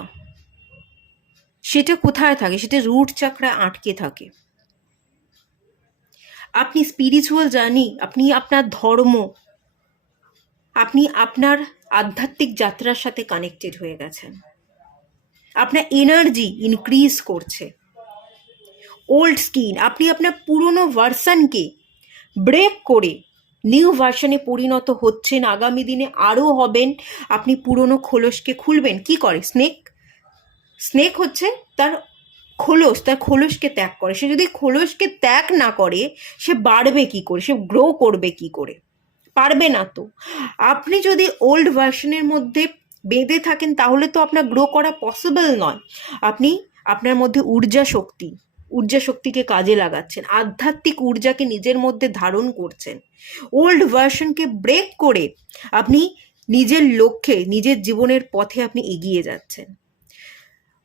সেটা কোথায় থাকে? সেটা রুট চাকরা আটকে থাকে। আপনি স্পিরিচুয়াল জার্নি, আপনি আপনার ধর্ম, আপনি আপনার আধ্যাত্মিক যাত্রার সাথে কানেক্টেড হয়ে গেছেন, আপনার এনার্জি ইনক্রিজ করছে। ওল্ড স্কিন, আপনি আপনার পুরনো ভার্সনকে ব্রেক করে নিউ ভার্সনে পরিণত হচ্ছেন, আগামী দিনে আরও হবেন। আপনি পুরনো খোলসকে খুলবেন। কি করে স্নেক? স্নেক হচ্ছে তার খোলস, তার খোলসকে ত্যাগ করে। সে যদি খোলসকে ত্যাগ না করে, সে বাড়বে কি করে? সে গ্রো করবে কি করে? পারবে না তো। আপনি যদি ওল্ড ভার্সনের মধ্যে বেঁধে থাকেন, তাহলে তো আপনার গ্রো করা পসিবল নয়। আপনি আপনার মধ্যে ঊর্জা শক্তিকে কাজে লাগাচ্ছেন, আধ্যাত্মিক ঊর্জাকে নিজের মধ্যে ধারণ করছেন। ওল্ড ভার্সনকে ব্রেক করে আপনি নিজের লক্ষ্যে, নিজের জীবনের পথে আপনি এগিয়ে যাচ্ছেন।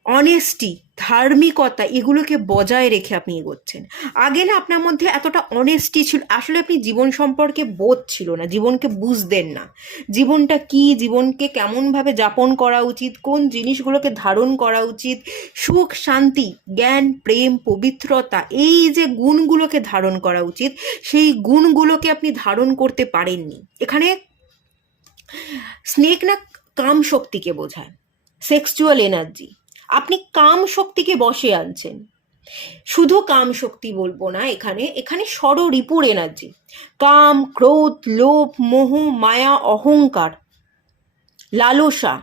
অনেস্টি, ধার্মিকতা, এগুলোকে বজায় রেখে আপনি এগোচ্ছেন। আগে না আপনার মধ্যে এতটা অনেস্টি ছিল, আসলে আপনি জীবন সম্পর্কে বোধ ছিল না, জীবনকে বুঝতেন না, জীবনটা কি, জীবনকে কেমনভাবে যাপন করা উচিত, কোন জিনিসগুলোকে ধারণ করা উচিত, সুখ, শান্তি, জ্ঞান, প্রেম, পবিত্রতা, এই যে গুণগুলোকে ধারণ করা উচিত, সেই গুণগুলোকে আপনি ধারণ করতে পারেননি। এখানে স্নেক না কাম শক্তিকে বোঝায়, সেক্সুয়াল এনার্জি। আপনি কাম শক্তিকে বশে আনছেন। শুধু কাম শক্তি বলবো না, এখানে ষড়রিপুর এনার্জি, কাম, ক্রোধ, লোভ, মোহ, মায়া, অহংকার, লালসা,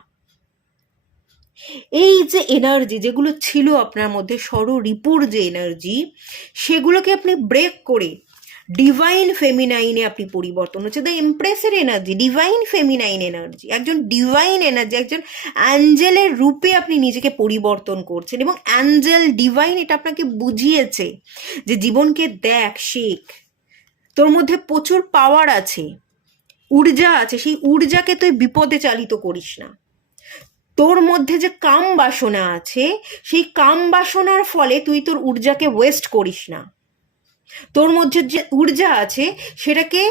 এই যে এনার্জি যেগুলো ছিল আপনার মধ্যে, ষড়রিপুর যে এনার্জি, সেগুলোকে আপনি ব্রেক করে ডিভাইন ফেমিনাইনে আপনি পরিবর্তন হচ্ছে। দ্য এমপ্রেসের এনার্জি, ডিভাইন ফেমিনাইন এনার্জি, একজন ডিভাইন এনার্জি, একজন অ্যাঞ্জেলের রূপে আপনি নিজেকে পরিবর্তন করছেন। এবং অ্যাঞ্জেল, ডিভাইন এটা আপনাকে বুঝিয়েছে যে জীবনকে দেখ, শেখ, তোর মধ্যে প্রচুর পাওয়ার আছে, ঊর্জা আছে, সেই ঊর্জাকে তুই বিপদে চালিত করিস না। তোর মধ্যে যে কাম বাসনা আছে, সেই কাম বাসনার ফলে তুই তোর ঊর্জাকে ওয়েস্ট করিস না। তোর মধ্যে যে ঊর্জা আছে, সেটাকে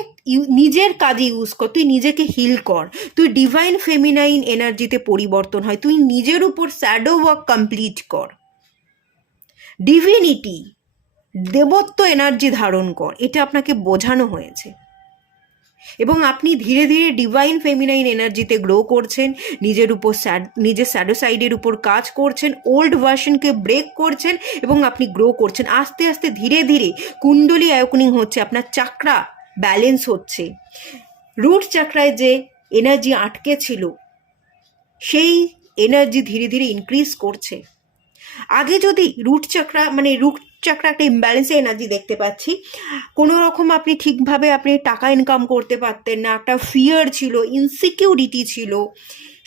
নিজের কাজে ইউজ কর, তুই নিজেকে হিল কর, তুই ডিভাইন ফেমিনাইন এনার্জিতে পরিবর্তন হয়, তুই নিজের উপর শ্যাডো ওয়ার্ক কমপ্লিট কর, ডিভিনিটি, দেবত্ব এনার্জি ধারণ কর, এটা আপনাকে বোঝানো হয়েছে। এবং আপনি ধীরে ধীরে ডিভাইন ফেমিনাইন এনার্জিতে গ্রো করছেন, নিজের শ্যাডো সাইডের উপর কাজ করছেন, ওল্ড ভার্সনকে ব্রেক করছেন এবং আপনি গ্রো করছেন। আস্তে আস্তে ধীরে ধীরে কুণ্ডলী আয়কনিং হচ্ছে, আপনার চাকরা ব্যালেন্স হচ্ছে, রুট চাকরায় যে এনার্জি আটকে ছিল, সেই এনার্জি ধীরে ধীরে ইনক্রিজ করছে। আগে যদি রুট চাকরা একটা ইমব্যালেন্সে এনার্জি দেখতে পাচ্ছি, কোনো রকম আপনি ঠিকভাবে আপনি টাকা ইনকাম করতে পারতেন না, একটা ফিয়ার ছিল, ইনসিকিউরিটি ছিল,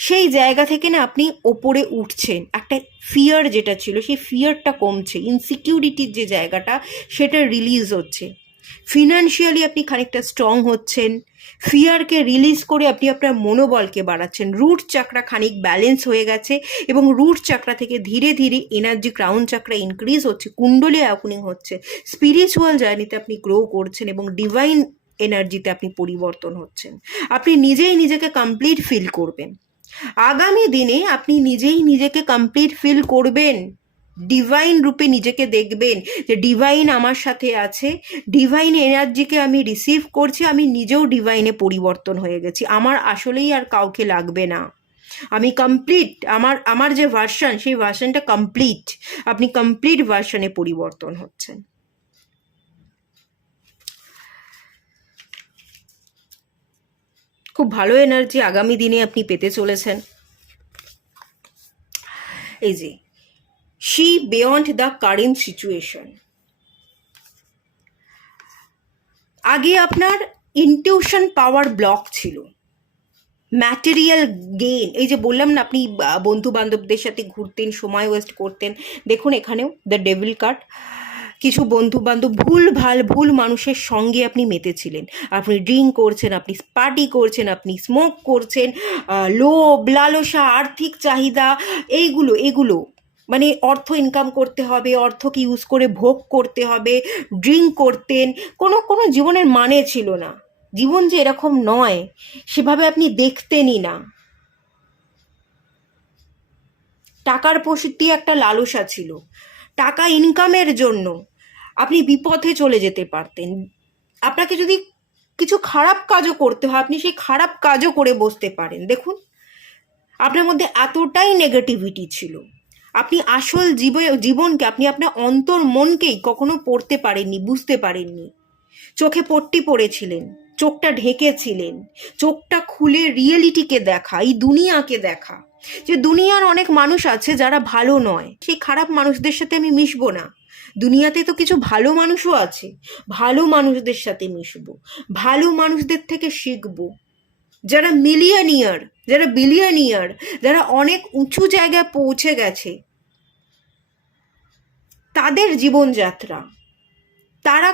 সেই জায়গা থেকে না আপনি ওপরে উঠছেন। একটা ফিয়ার যেটা ছিল, সেই ফিয়ারটা কমছে, ইনসিকিউরিটির যে জায়গাটা, সেটা রিলিজ হচ্ছে। ফিনান্সিয়ালি আপনি খানিকটা স্ট্রং হচ্ছেন, ফিয়ারকে রিলিজ করে আপনি আপনার মনোবলকে বাড়াচ্ছেন, রুট চাকরা খানিক ব্যালেন্স হয়ে গেছে এবং রুট চাকরা থেকে ধীরে ধীরে এনার্জি ক্রাউন চাকরা ইনক্রিজ হচ্ছে, কুণ্ডলী ওপেনিং হচ্ছে, স্পিরিচুয়াল জার্নিতে আপনি গ্রো করছেন এবং ডিভাইন এনার্জিতে আপনি পরিবর্তন হচ্ছেন। আপনি নিজেই নিজেকে কমপ্লিট ফিল করবেন। আগামী দিনে আপনি নিজেই নিজেকে কমপ্লিট ফিল করবেন, ডিভাইন রূপে নিজেকে দেখবেন যে ডিভাইন আমার সাথে আছে, ডিভাইন এনার্জিকে আমি রিসিভ করছি, আমি নিজেও ডিভাইনে পরিবর্তন হয়ে গেছি, আমার আসলেই আর কাউকে লাগবে না, আমি কমপ্লিট, আমার যে ভার্সন সেই ভার্সনটা কমপ্লিট, আপনি কমপ্লিট ভার্সনে পরিবর্তন হচ্ছেন। খুব ভালো এনার্জি আগামী দিনে আপনি পেতে চলেছেন। এই যে see beyond the current situation, আগে আপনার ইনটিউশন পাওয়ার ব্লক ছিল, ম্যাটেরিয়াল গেইন, এই যে বললাম না আপনি বন্ধু বান্ধবদের সাথে ঘুরতেন, সময় ওয়েস্ট করতেন, দেখুন এখানেও দ্য ডেভিল কার্ড, কিছু বন্ধু বান্ধব ভুল মানুষের সঙ্গে আপনি মেতেছিলেন, আপনি ড্রিঙ্ক করছেন, আপনি পার্টি করছেন, আপনি স্মোক করছেন, লোভ লালসা আর্থিক চাহিদা এগুলো মানে অর্থ ইনকাম করতে হবে, অর্থকে ইউজ করে ভোগ করতে হবে, ড্রিঙ্ক করতেন, কোনো জীবনের মানে ছিল না, জীবন যে এরকম নয় সেভাবে আপনি দেখতেনই না, টাকার প্রতি একটা লালসা ছিল, টাকা ইনকামের জন্য আপনি বিপথে চলে যেতে পারতেন, আপনাকে যদি কিছু খারাপ কাজও করতে হয় আপনি সেই খারাপ কাজও করে বসতে পারেন। দেখুন আপনার মধ্যে এতটাই নেগেটিভিটি ছিল, আপনি আসল জীবনকে, আপনি আপনার অন্তর মনকেই কখনো পড়তে পারেননি, বুঝতে পারেননি, চোখে পট্টি পড়েছিলেন, চোখটা ঢেকেছিলেন, চোখটা খুলে রিয়েলিটিকে দেখা, এই দুনিয়াকে দেখা যে দুনিয়ার অনেক মানুষ আছে যারা ভালো নয়, সেই খারাপ মানুষদের সাথে আমি মিশবো না, দুনিয়াতে তো কিছু ভালো মানুষও আছে, ভালো মানুষদের সাথে মিশবো, ভালো মানুষদের থেকে শিখবো, যারা মিলিয়নিয়ার, যারা বিলিয়নিয়ার, যারা অনেক উঁচু জায়গায় পৌঁছে গেছে, তাদের জীবনযাত্রা, তারা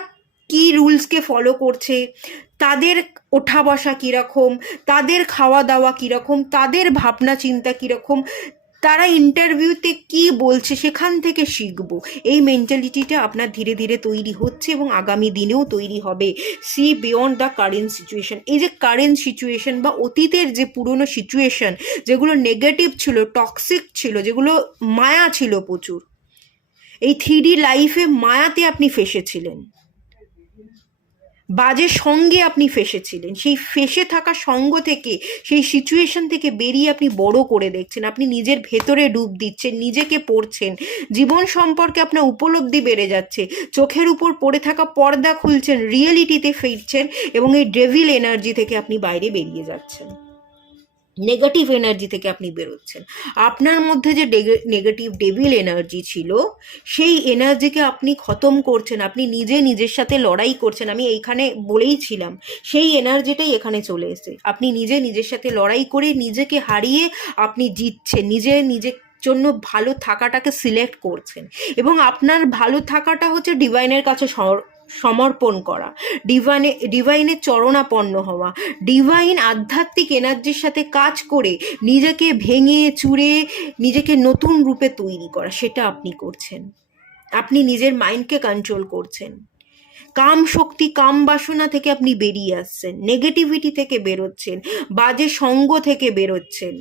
কি রুলসকে ফলো করছে, তাদের ওঠা বসা কীরকম, তাদের খাওয়া দাওয়া কীরকম, তাদের ভাবনা চিন্তা কীরকম, তারা ইন্টারভিউতে কি বলছে সেখান থেকে শিখবো, এই মেন্টালিটিটা আপনার ধীরে ধীরে তৈরি হচ্ছে এবং আগামী দিনেও তৈরি হবে। See beyond the current situation, এই যে কারেন্ট সিচুয়েশন বা অতীতের যে পুরনো সিচুয়েশন যেগুলো নেগেটিভ ছিল, টক্সিক ছিল, যেগুলো মায়া ছিল প্রচুর, এই 3D লাইফে মায়াতে আপনি ফেসেছিলেন, বাজে সঙ্গে আপনি ফেসেছিলেন, সেই ফেসে থাকা সঙ্গ থেকে, সেই সিচুয়েশন থেকে বেরিয়ে আপনি বড় করে দেখছেন, আপনি নিজের ভেতরে ডুব দিচ্ছেন, নিজেকে পড়ছেন, জীবন সম্পর্কে আপনার উপলব্ধি বেড়ে যাচ্ছে, চোখের উপর পড়ে থাকা পর্দা খুলছেন, রিয়েলিটিতে ফিরছেন এবং এই ডেভিল এনার্জি থেকে আপনি বাইরে বেরিয়ে যাচ্ছেন, নেগেটিভ এনার্জি থেকে আপনি বেরোচ্ছেন। আপনার মধ্যে যে নেগেটিভ ডেভিল এনার্জি ছিল সেই এনার্জিকে আপনি খতম করছেন, আপনি নিজে নিজের সাথে লড়াই করছেন, আমি এইখানে বলেইছিলাম সেই এনার্জিটাই এখানে চলে এসেছে, আপনি নিজে নিজের সাথে লড়াই করে নিজেকে হারিয়ে আপনি জিতছেন, নিজের জন্য ভালো থাকাটাকে সিলেক্ট করছেন এবং আপনার ভালো থাকাটা হচ্ছে ডিভাইনের কাছে সমর্পণ করা, ডিভাইনের চরণাপন্ন হওয়া, ডিভাইন আধ্যাত্মিক এনার্জির সাথে কাজ করে নিজেকে ভেঙে চুরে নিজেকে নতুন রূপে তৈরি করা, সেটা আপনি করছেন, আপনি নিজের মাইন্ডকে কন্ট্রোল করছেন, কাম শক্তি কাম বাসনা থেকে আপনি বেরিয়ে আসছেন, নেগেটিভিটি থেকে বেরোচ্ছেন, বাজে সঙ্গ থেকে বেরোচ্ছেন,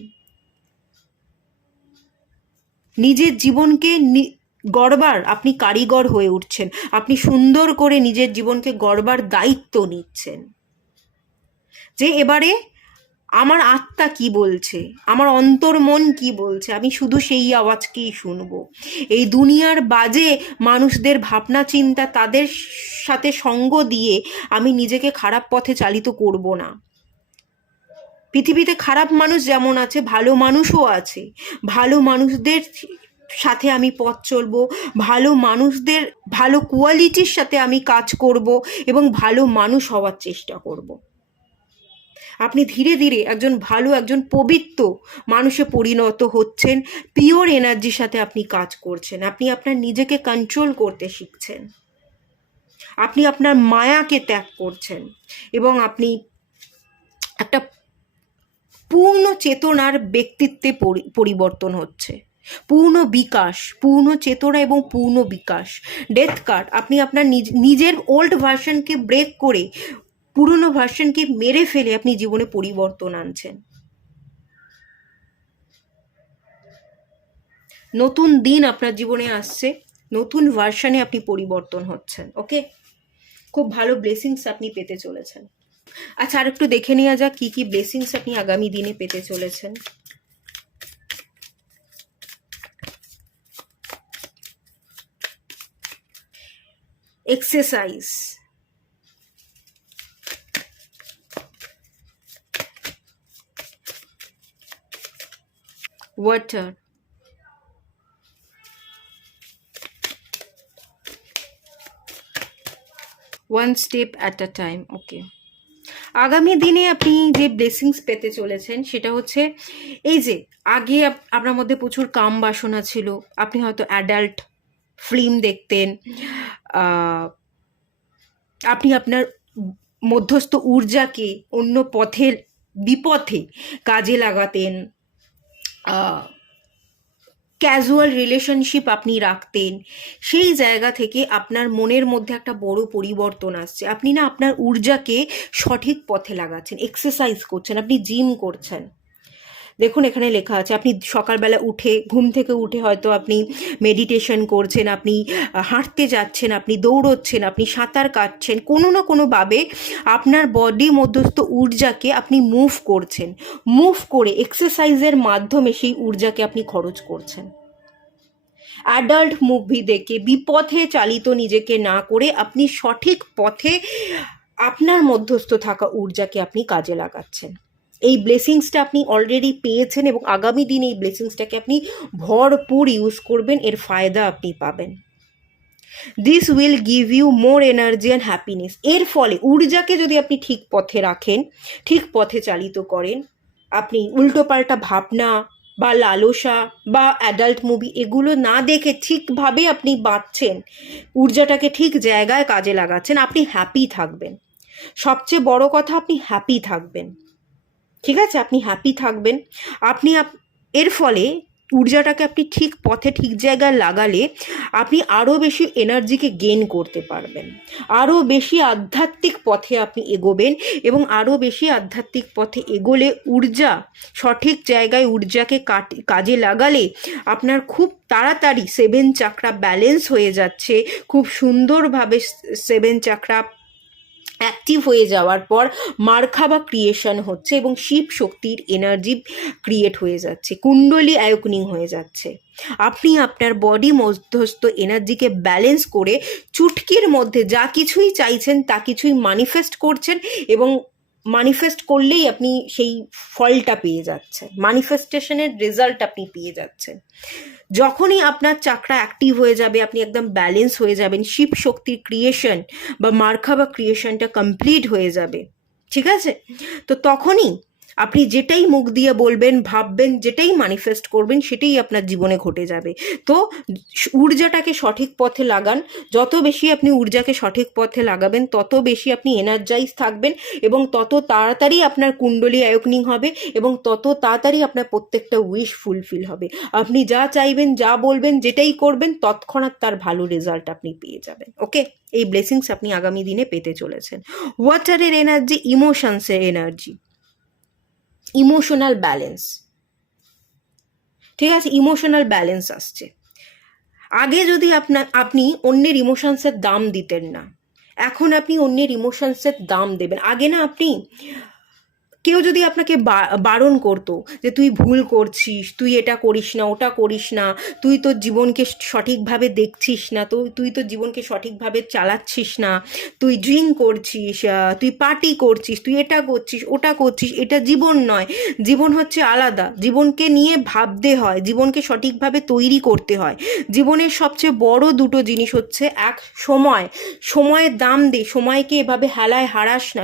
নিজের জীবনকে গড়বার আপনি কারিগর হয়ে উঠছেন, আপনি সুন্দর করে নিজের জীবনকে গড়বার দায়িত্ব নিচ্ছেন, যে এবারে আমার আত্মা কি বলছে, আমার অন্তর্মন কি বলছে, আমি শুধু সেই আওয়াজকেই শুনবো, এই দুনিয়ার বাজে মানুষদের ভাবনা চিন্তা, তাদের সাথে সঙ্গ দিয়ে আমি নিজেকে খারাপ পথে চালিত করব না। পৃথিবীতে খারাপ মানুষ যেমন আছে ভালো মানুষও আছে, ভালো মানুষদের সাথে আমি পথ চলবো, ভালো মানুষদের ভালো কোয়ালিটির সাথে আমি কাজ করব এবং ভালো মানুষ হওয়ার চেষ্টা করব। আপনি ধীরে ধীরে একজন পবিত্র মানুষে পরিণত হচ্ছেন, পিওর এনার্জির সাথে আপনি কাজ করছেন, আপনি আপনার নিজেকে কন্ট্রোল করতে শিখছেন, আপনি আপনার মায়াকে ত্যাগ করছেন এবং আপনি একটা পূর্ণ চেতনার ব্যক্তিত্বে পরিবর্তন হচ্ছে, পূর্ণ বিকাশ, পূর্ণ চেতনা এবং পূর্ণ বিকাশ। ডেথ কার্ড, আপনি আপনার নিজের ওল্ড ভার্সনকে ব্রেক করে পুরনো ভার্সনকে মেরে ফেলে আপনি জীবনে পরিবর্তন আনছেন। নতুন দিন আপনার জীবনে আসছে, নতুন ভার্সনে আপনি পরিবর্তন হচ্ছেন। ওকে, খুব ভালো ব্লেসিংস আপনি পেতে চলেছেন। আচ্ছা, আর একটু দেখে নেওয়া যাক কি কি ব্লেসিংস আপনি আগামী দিনে পেতে চলেছেন। Exercise, water, one step at a time. Okay, আগামী দিনে আপনি যে ব্লেসিংস পেতে চলেছেন সেটা হচ্ছে এই যে আগে আপনার মধ্যে প্রচুর কাম বাসনা ছিল, আপনি হয়তো অ্যাডাল্ট ফিল্ম দেখতেন, আপনি আপনার মধ্যস্থ ঊর্জাকে অন্য পথের বিপথে কাজে লাগাতেন, ক্যাজুয়াল রিলেশনশিপ আপনি রাখতেন। সেই জায়গা থেকে আপনার মনের মধ্যে একটা বড় পরিবর্তন আসছে। আপনি না আপনার ঊর্জাকে সঠিক পথে লাগাচ্ছেন, এক্সারসাইজ করছেন, আপনি জিম করছেন। দেখুন এখানে লেখা আছে আপনি সকালবেলা উঠে, ঘুম থেকে উঠে হয়তো আপনি মেডিটেশন করছেন, আপনি হাঁটতে যাচ্ছেন, আপনি দৌড়চ্ছেন, আপনি সাঁতার কাটছেন, কোনো না কোনোভাবে আপনার বডি মধ্যস্থ ঊর্জাকে আপনি মুভ করছেন, মুভ করে এক্সারসাইজের মাধ্যমে সেই ঊর্জাকে আপনি খরচ করছেন। অ্যাডাল্ট মুভি দেখে বিপথে চালিত নিজেকে না করে আপনি সঠিক পথে আপনার মধ্যস্থ থাকা ঊর্জাকে আপনি কাজে লাগাচ্ছেন। এই ব্লেসিংসটা আপনি অলরেডি পেয়েছেন এবং আগামী দিন এই ব্লেসিংসটাকে আপনি ভরপুর ইউজ করবেন, এর ফায়দা আপনি পাবেন। This will give you more energy and happiness. এর ফলে ঊর্জাকে যদি আপনি ঠিক পথে রাখেন, ঠিক পথে চালিত করেন, আপনি উল্টোপাল্টা ভাবনা বা লালসা বা অ্যাডাল্ট মুভি এগুলো না দেখে ঠিকভাবে আপনি বাঁচছেন, ঊর্জাটাকে ঠিক জায়গায় কাজে লাগাচ্ছেন, আপনি হ্যাপি থাকবেন। সবচেয়ে বড় কথা, আপনি হ্যাপি থাকবেন। ঠিক আছে, আপনি হ্যাপি থাকবেন। আপনি এর ফলে ঊর্জাটাকে আপনি ঠিক পথে ঠিক জায়গায় লাগালে আপনি আরও বেশি এনার্জিকে গেইন করতে পারবেন, আরও বেশি আধ্যাত্মিক পথে আপনি এগোবেন এবং আরও বেশি আধ্যাত্মিক পথে এগোলে ঊর্জা সঠিক জায়গায় ঊর্জাকে কাজে লাগালে আপনার খুব তাড়াতাড়ি 7 চাকরা ব্যালেন্স হয়ে যাচ্ছে, খুব সুন্দরভাবে 7 চাকরা অ্যাক্টিভ হয়ে যাওয়ার পর মার্খাবা ক্রিয়েশন হচ্ছে এবং শিব শক্তির এনার্জি ক্রিয়েট হয়ে যাচ্ছে, কুণ্ডলী আয়োকনিং হয়ে যাচ্ছে। আপনি আপনার বডি মধ্যস্থ এনার্জিকে ব্যালেন্স করে চুটকির মধ্যে যা কিছুই চাইছেন তা কিছুই ম্যানিফেস্ট করছেন এবং ম্যানিফেস্ট করলেই আপনি সেই ফলটা পেয়ে যাচ্ছেন, ম্যানিফেস্টেশনের রেজাল্ট আপনি পেয়ে যাচ্ছেন। যখনই আপনার চাকরা অ্যাক্টিভ হয়ে যাবে, আপনি একদম ব্যালেন্স হয়ে যাবেন, শিব শক্তির ক্রিয়েশন বা মার্খাবা ক্রিয়েশনটা কমপ্লিট হয়ে যাবে। ঠিক আছে, তো তখনই আপনি যেটাই মুখ দিয়ে বলবেন, ভাববেন, যেটাই ম্যানিফেস্ট করবেন সেটাই আপনার জীবনে ঘটে যাবে। তো ঊর্জাটাকে সঠিক পথে লাগান, যত বেশি আপনি ঊর্জাকে সঠিক পথে লাগাবেন তত বেশি আপনি এনার্জাইজ থাকবেন এবং তত তাড়াতাড়ি আপনার কুণ্ডলী আয়োকনিং হবে এবং তত তাড়াতাড়ি আপনার প্রত্যেকটা উইশ ফুলফিল হবে। আপনি যা চাইবেন, যা বলবেন, যেটাই করবেন তৎক্ষণাৎ তার ভালো রেজাল্ট আপনি পেয়ে যাবেন। ওকে, এই ব্লেসিংস আপনি আগামী দিনে পেতে চলেছেন। ওয়াটারের এনার্জি, ইমোশনসের এনার্জি, ইমোশনাল ব্যালেন্স। ঠিক আছে, ইমোশনাল ব্যালেন্স আসছে। আগে যদি আপনি অন্যের ইমোশনসের দাম দিতেন না, এখন আপনি অন্যের ইমোশনসের দাম দেবেন। আগে না আপনি, কেউ যদি আপনাকে বারণ করতো যে তুই ভুল করছিস, তুই এটা করিস না, ওটা করিস না, তুই তোর জীবনকে সঠিকভাবে দেখছিস না, তুই তোর জীবনকে সঠিকভাবে চালাচ্ছিস না, তুই ড্রিঙ্ক করছিস, তুই পার্টি করছিস, তুই এটা করছিস, ওটা করছিস, এটা জীবন নয়, জীবন হচ্ছে আলাদা, জীবনকে নিয়ে ভাবতে হয়, জীবনকে সঠিকভাবে তৈরি করতে হয়। জীবনের সবচেয়ে বড় দুটো জিনিস হচ্ছে, এক সময়ের দাম দে, সময়কে এভাবে হেলায় হারাস না,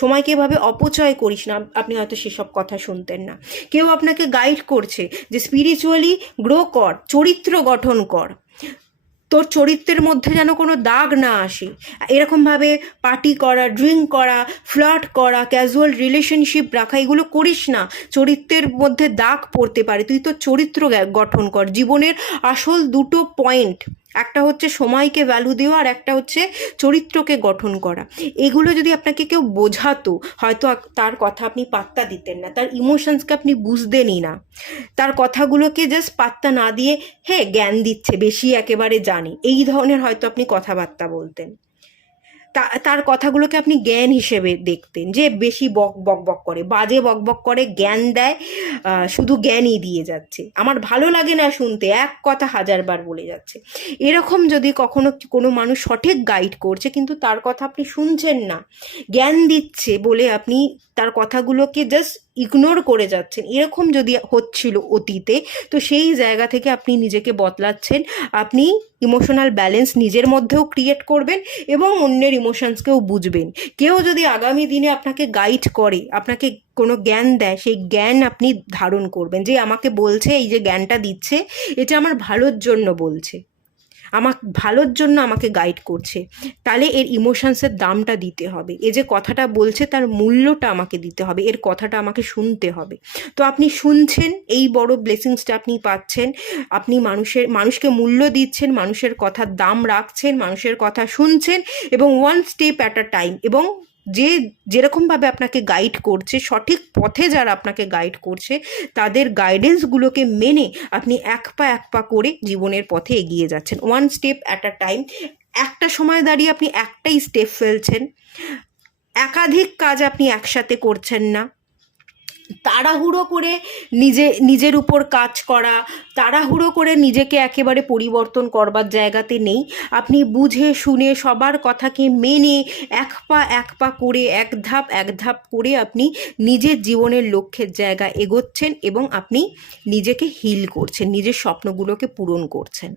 সময়কে এভাবে অপচয় করিস না। আপনি হয়তো সেসব কথা শুনতেন না। কেউ আপনাকে গাইড করছে যে স্পিরিচুয়ালি গ্রো কর, চরিত্র গঠন কর, তোর চরিত্রের মধ্যে যেন কোনো দাগ না আসে। এরকমভাবে পার্টি করা, ড্রিঙ্ক করা, ফ্লার্ট করা, ক্যাজুয়াল রিলেশনশিপ রাখা, এগুলো করিস না। চরিত্রের মধ্যে দাগ পড়তে পারে। তুই তো চরিত্র গঠন কর। জীবনের আসল দুটো পয়েন্ট, একটা হচ্ছে সময়কে ভ্যালু দেওয়া, আর একটা হচ্ছে চরিত্রকে গঠন করা। এগুলো যদি আপনাকে কেউ বোঝাতো, হয়তো তার কথা আপনি পাত্তা দিতেন না, তার ইমোশনসকে আপনি বুঝতেনই না, তার কথাগুলোকে জাস্ট পাত্তা না দিয়ে হ্যাঁ জ্ঞান দিচ্ছে, বেশি একেবারে জানে, এই ধরনের হয়তো আপনি কথাবার্তা বলতেন। তার কথাগুলোকে আপনি জ্ঞান হিসেবে দেখতেন, যে বেশি বক বক বক করে, বাজে বক বক করে, জ্ঞান দেয়, শুধু জ্ঞানই দিয়ে যাচ্ছে, আমার ভালো লাগে না শুনতে, এক কথা হাজারবার বলে যাচ্ছে। এরকম যদি কখনো কোনো মানুষ সঠিক গাইড করছে কিন্তু তার কথা আপনি শুনছেন না, জ্ঞান দিচ্ছে বলে আপনি তার কথাগুলোকে জাস্ট ইগনোর করে যাচ্ছেন, এরকম যদি হচ্ছিল অতীতে, তো সেই জায়গা থেকে আপনি নিজেকে বদলাচ্ছেন। আপনি ইমোশনাল ব্যালেন্স নিজের মধ্যেও ক্রিয়েট করবেন এবং অন্যের ইমোশনসকেও বুঝবেন। কেউ যদি আগামী দিনে আপনাকে গাইড করে, আপনাকে কোনো জ্ঞান দেয়, সেই জ্ঞান আপনি ধারণ করবেন, যে আমাকে বলছে, এই যে জ্ঞানটা দিচ্ছে এটা আমার ভালোর জন্য বলছে, আমার ভালোর জন্য আমাকে গাইড করছে, তাহলে এর ইমোশনসের দামটা দিতে হবে, এ যে কথাটা বলছে তার মূল্যটা আমাকে দিতে হবে, এর কথাটা আমাকে শুনতে হবে। তো আপনি শুনছেন, এই বড় ব্লেসিংসটা আপনি পাচ্ছেন। আপনি মানুষকে মূল্য দিচ্ছেন, মানুষের কথার দাম রাখছেন, মানুষের কথা শুনছেন, এবং one step at a time. এবং যেরকমভাবে আপনাকে গাইড করছে, সঠিক পথে যারা আপনাকে গাইড করছে, তাদের গাইডেন্সগুলোকে মেনে আপনি এক পা করে জীবনের পথে এগিয়ে যাচ্ছেন, one step at a time. একটা সময় দাঁড়িয়ে আপনি একটাই স্টেপ ফেলছেন, একাধিক কাজ আপনি একসাথে করছেন না। তাড়াহুড়ো করে নিজের উপর কাজ করা, তাড়াহুড়ো করে নিজেকে একেবারে পরিবর্তন করবার জায়গাতে নেই। আপনি বুঝে শুনে সবার কথাকে মেনে এক পা করে, এক ধাপ করে আপনি নিজের জীবনের লক্ষ্যের জায়গা এগোচ্ছেন, এবং আপনি নিজেকে হিল করছেন, নিজের স্বপ্নগুলোকে পূরণ করছেন।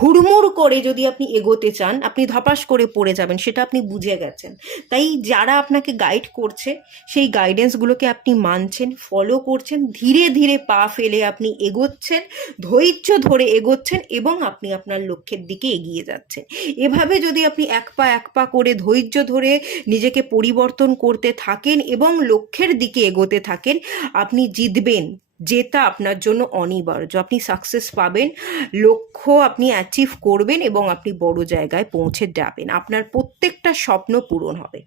হুড়মুড় করে যদি আপনি এগোতে চান, আপনি ধপাস করে পড়ে যাবেন, সেটা আপনি বুঝে গেছেন। তাই যারা আপনাকে গাইড করছে, সেই গাইডেন্সগুলোকে আপনি মানছেন, ফলো করছেন, ধীরে ধীরে পা ফেলে আপনি এগোচ্ছেন, ধৈর্য ধরে এগোচ্ছেন, এবং আপনি আপনার লক্ষ্যের দিকে এগিয়ে যাচ্ছেন। এভাবে যদি আপনি এক পা করে ধৈর্য ধরে নিজেকে পরিবর্তন করতে থাকেন এবং লক্ষ্যের দিকে এগোতে থাকেন, আপনি জিতবেন। জেতা আপনার জন্য অনিবার্য। আপনি সাকসেস পাবেন, লক্ষ্য আপনি অ্যাচিভ করবেন, এবং আপনি বড় জায়গায় পৌঁছে যাবেন। আপনার প্রত্যেকটা স্বপ্ন পূরণ হবে।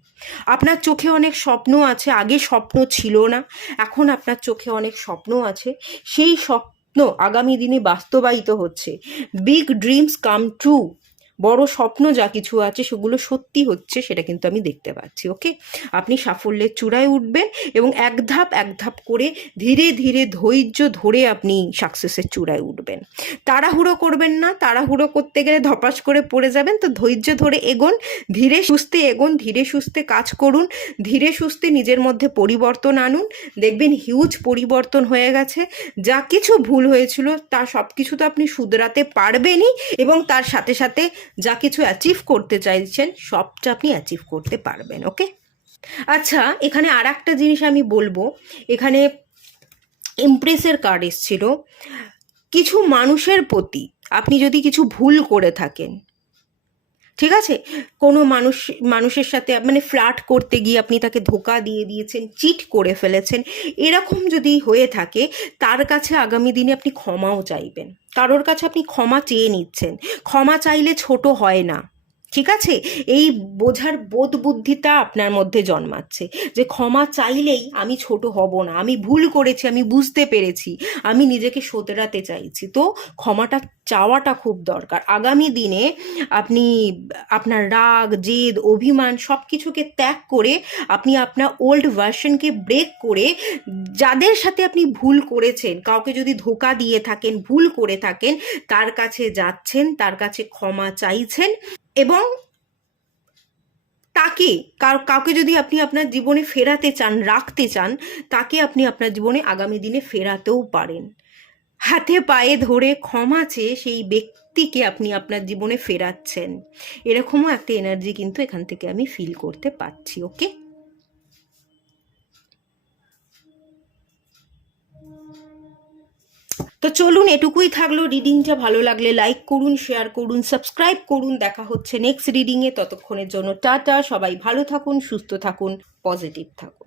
আপনার চোখে অনেক স্বপ্ন আছে, আগে স্বপ্ন ছিল না, এখন আপনার চোখে অনেক স্বপ্ন আছে, সেই স্বপ্ন আগামী দিনে বাস্তবায়িত হচ্ছে। Big dreams come true. বড় স্বপ্ন যা কিছু আছে সেগুলো সত্যি হচ্ছে, সেটা কিন্তু আমি দেখতে পাচ্ছি। ওকে, আপনি সাফল্যের চূড়ায় উঠবেন, এবং এক ধাপ করে ধীরে ধীরে ধৈর্য ধরে আপনি সাকসেসের চূড়ায় উঠবেন। তাড়াহুড়ো করবেন না, তাড়াহুড়ো করতে গেলে ধপাস করে পড়ে যাবেন। তো ধৈর্য ধরে এগোন, ধীরে সুস্থে এগোন, ধীরে সুস্থে কাজ করুন, ধীরে সুস্থে নিজের মধ্যে পরিবর্তন আনুন। দেখবেন হিউজ পরিবর্তন হয়ে গেছে। যা কিছু ভুল হয়েছিল তার সব কিছু তো আপনি শুধরাতে পারবেনই, এবং তার সাথে সাথে যা কিছু অ্যাচিভ করতে চাইছেন সবটা আপনি অ্যাচিভ করতে পারবেন। ওকে, আচ্ছা, এখানে আর একটা জিনিস আমি বলবো। এখানে ইমপ্রেসের কার্ড এসেছিল। কিছু মানুষের প্রতি আপনি যদি কিছু ভুল করে থাকেন, ঠিক আছে, কোনো মানুষের সাথে মানে ফ্লার্ট করতে গিয়ে আপনি তাকে ধোকা দিয়ে দিয়েছেন, চিট করে ফেলেছেন, এরকম যদি হয়ে থাকে, তার কাছে আগামী দিনে আপনি ক্ষমাও চাইবেন। কারোর কাছে আপনি ক্ষমা চেয়ে নিচ্ছেন। ক্ষমা চাইলে ছোট হয় না, ঠিক আছে? এই বোঝার বোধ বুদ্ধিটা আপনার মধ্যে জন্মাচ্ছে, যে ক্ষমা চাইলেই আমি ছোট হব না, আমি ভুল করেছি, আমি বুঝতে পেরেছি, আমি নিজেকে শোধরাতে চাইছি। তো ক্ষমাটা চাওয়াটা খুব দরকার। আগামী দিনে আপনি আপনার রাগ, জেদ, অভিমান সব কিছুকে ত্যাগ করে আপনি আপনার ওল্ড ভার্সনকে ব্রেক করে, যাদের সাথে আপনি ভুল করেছেন, কাউকে যদি ধোকা দিয়ে থাকেন, ভুল করে থাকেন, তার কাছে যাচ্ছেন, তার কাছে ক্ষমা চাইছেন, এবং তাকে কাউকে যদি আপনি আপনার জীবনে ফেরাতে চান, রাখতে চান, তাকে আপনি আপনার জীবনে আগামী দিনে ফেরাতেও পারেন। হাতে পায়ে ধরে ক্ষমা চেয়ে সেই ব্যক্তিকে আপনি আপনার জীবনে ফেরাচ্ছেন, এরকমও একটা এনার্জি কিন্তু এখান থেকে আমি ফিল করতে পারছি। ওকে, তো চলুন, এটুকুই থাকলো। রিডিংটা ভালো লাগলে লাইক করুন, শেয়ার করুন, সাবস্ক্রাইব করুন। দেখা হচ্ছে নেক্সট রিডিংয়ে। ততক্ষণের জন্য টাটা। সবাই ভালো থাকুন, সুস্থ থাকুন, পজিটিভ থাকুন।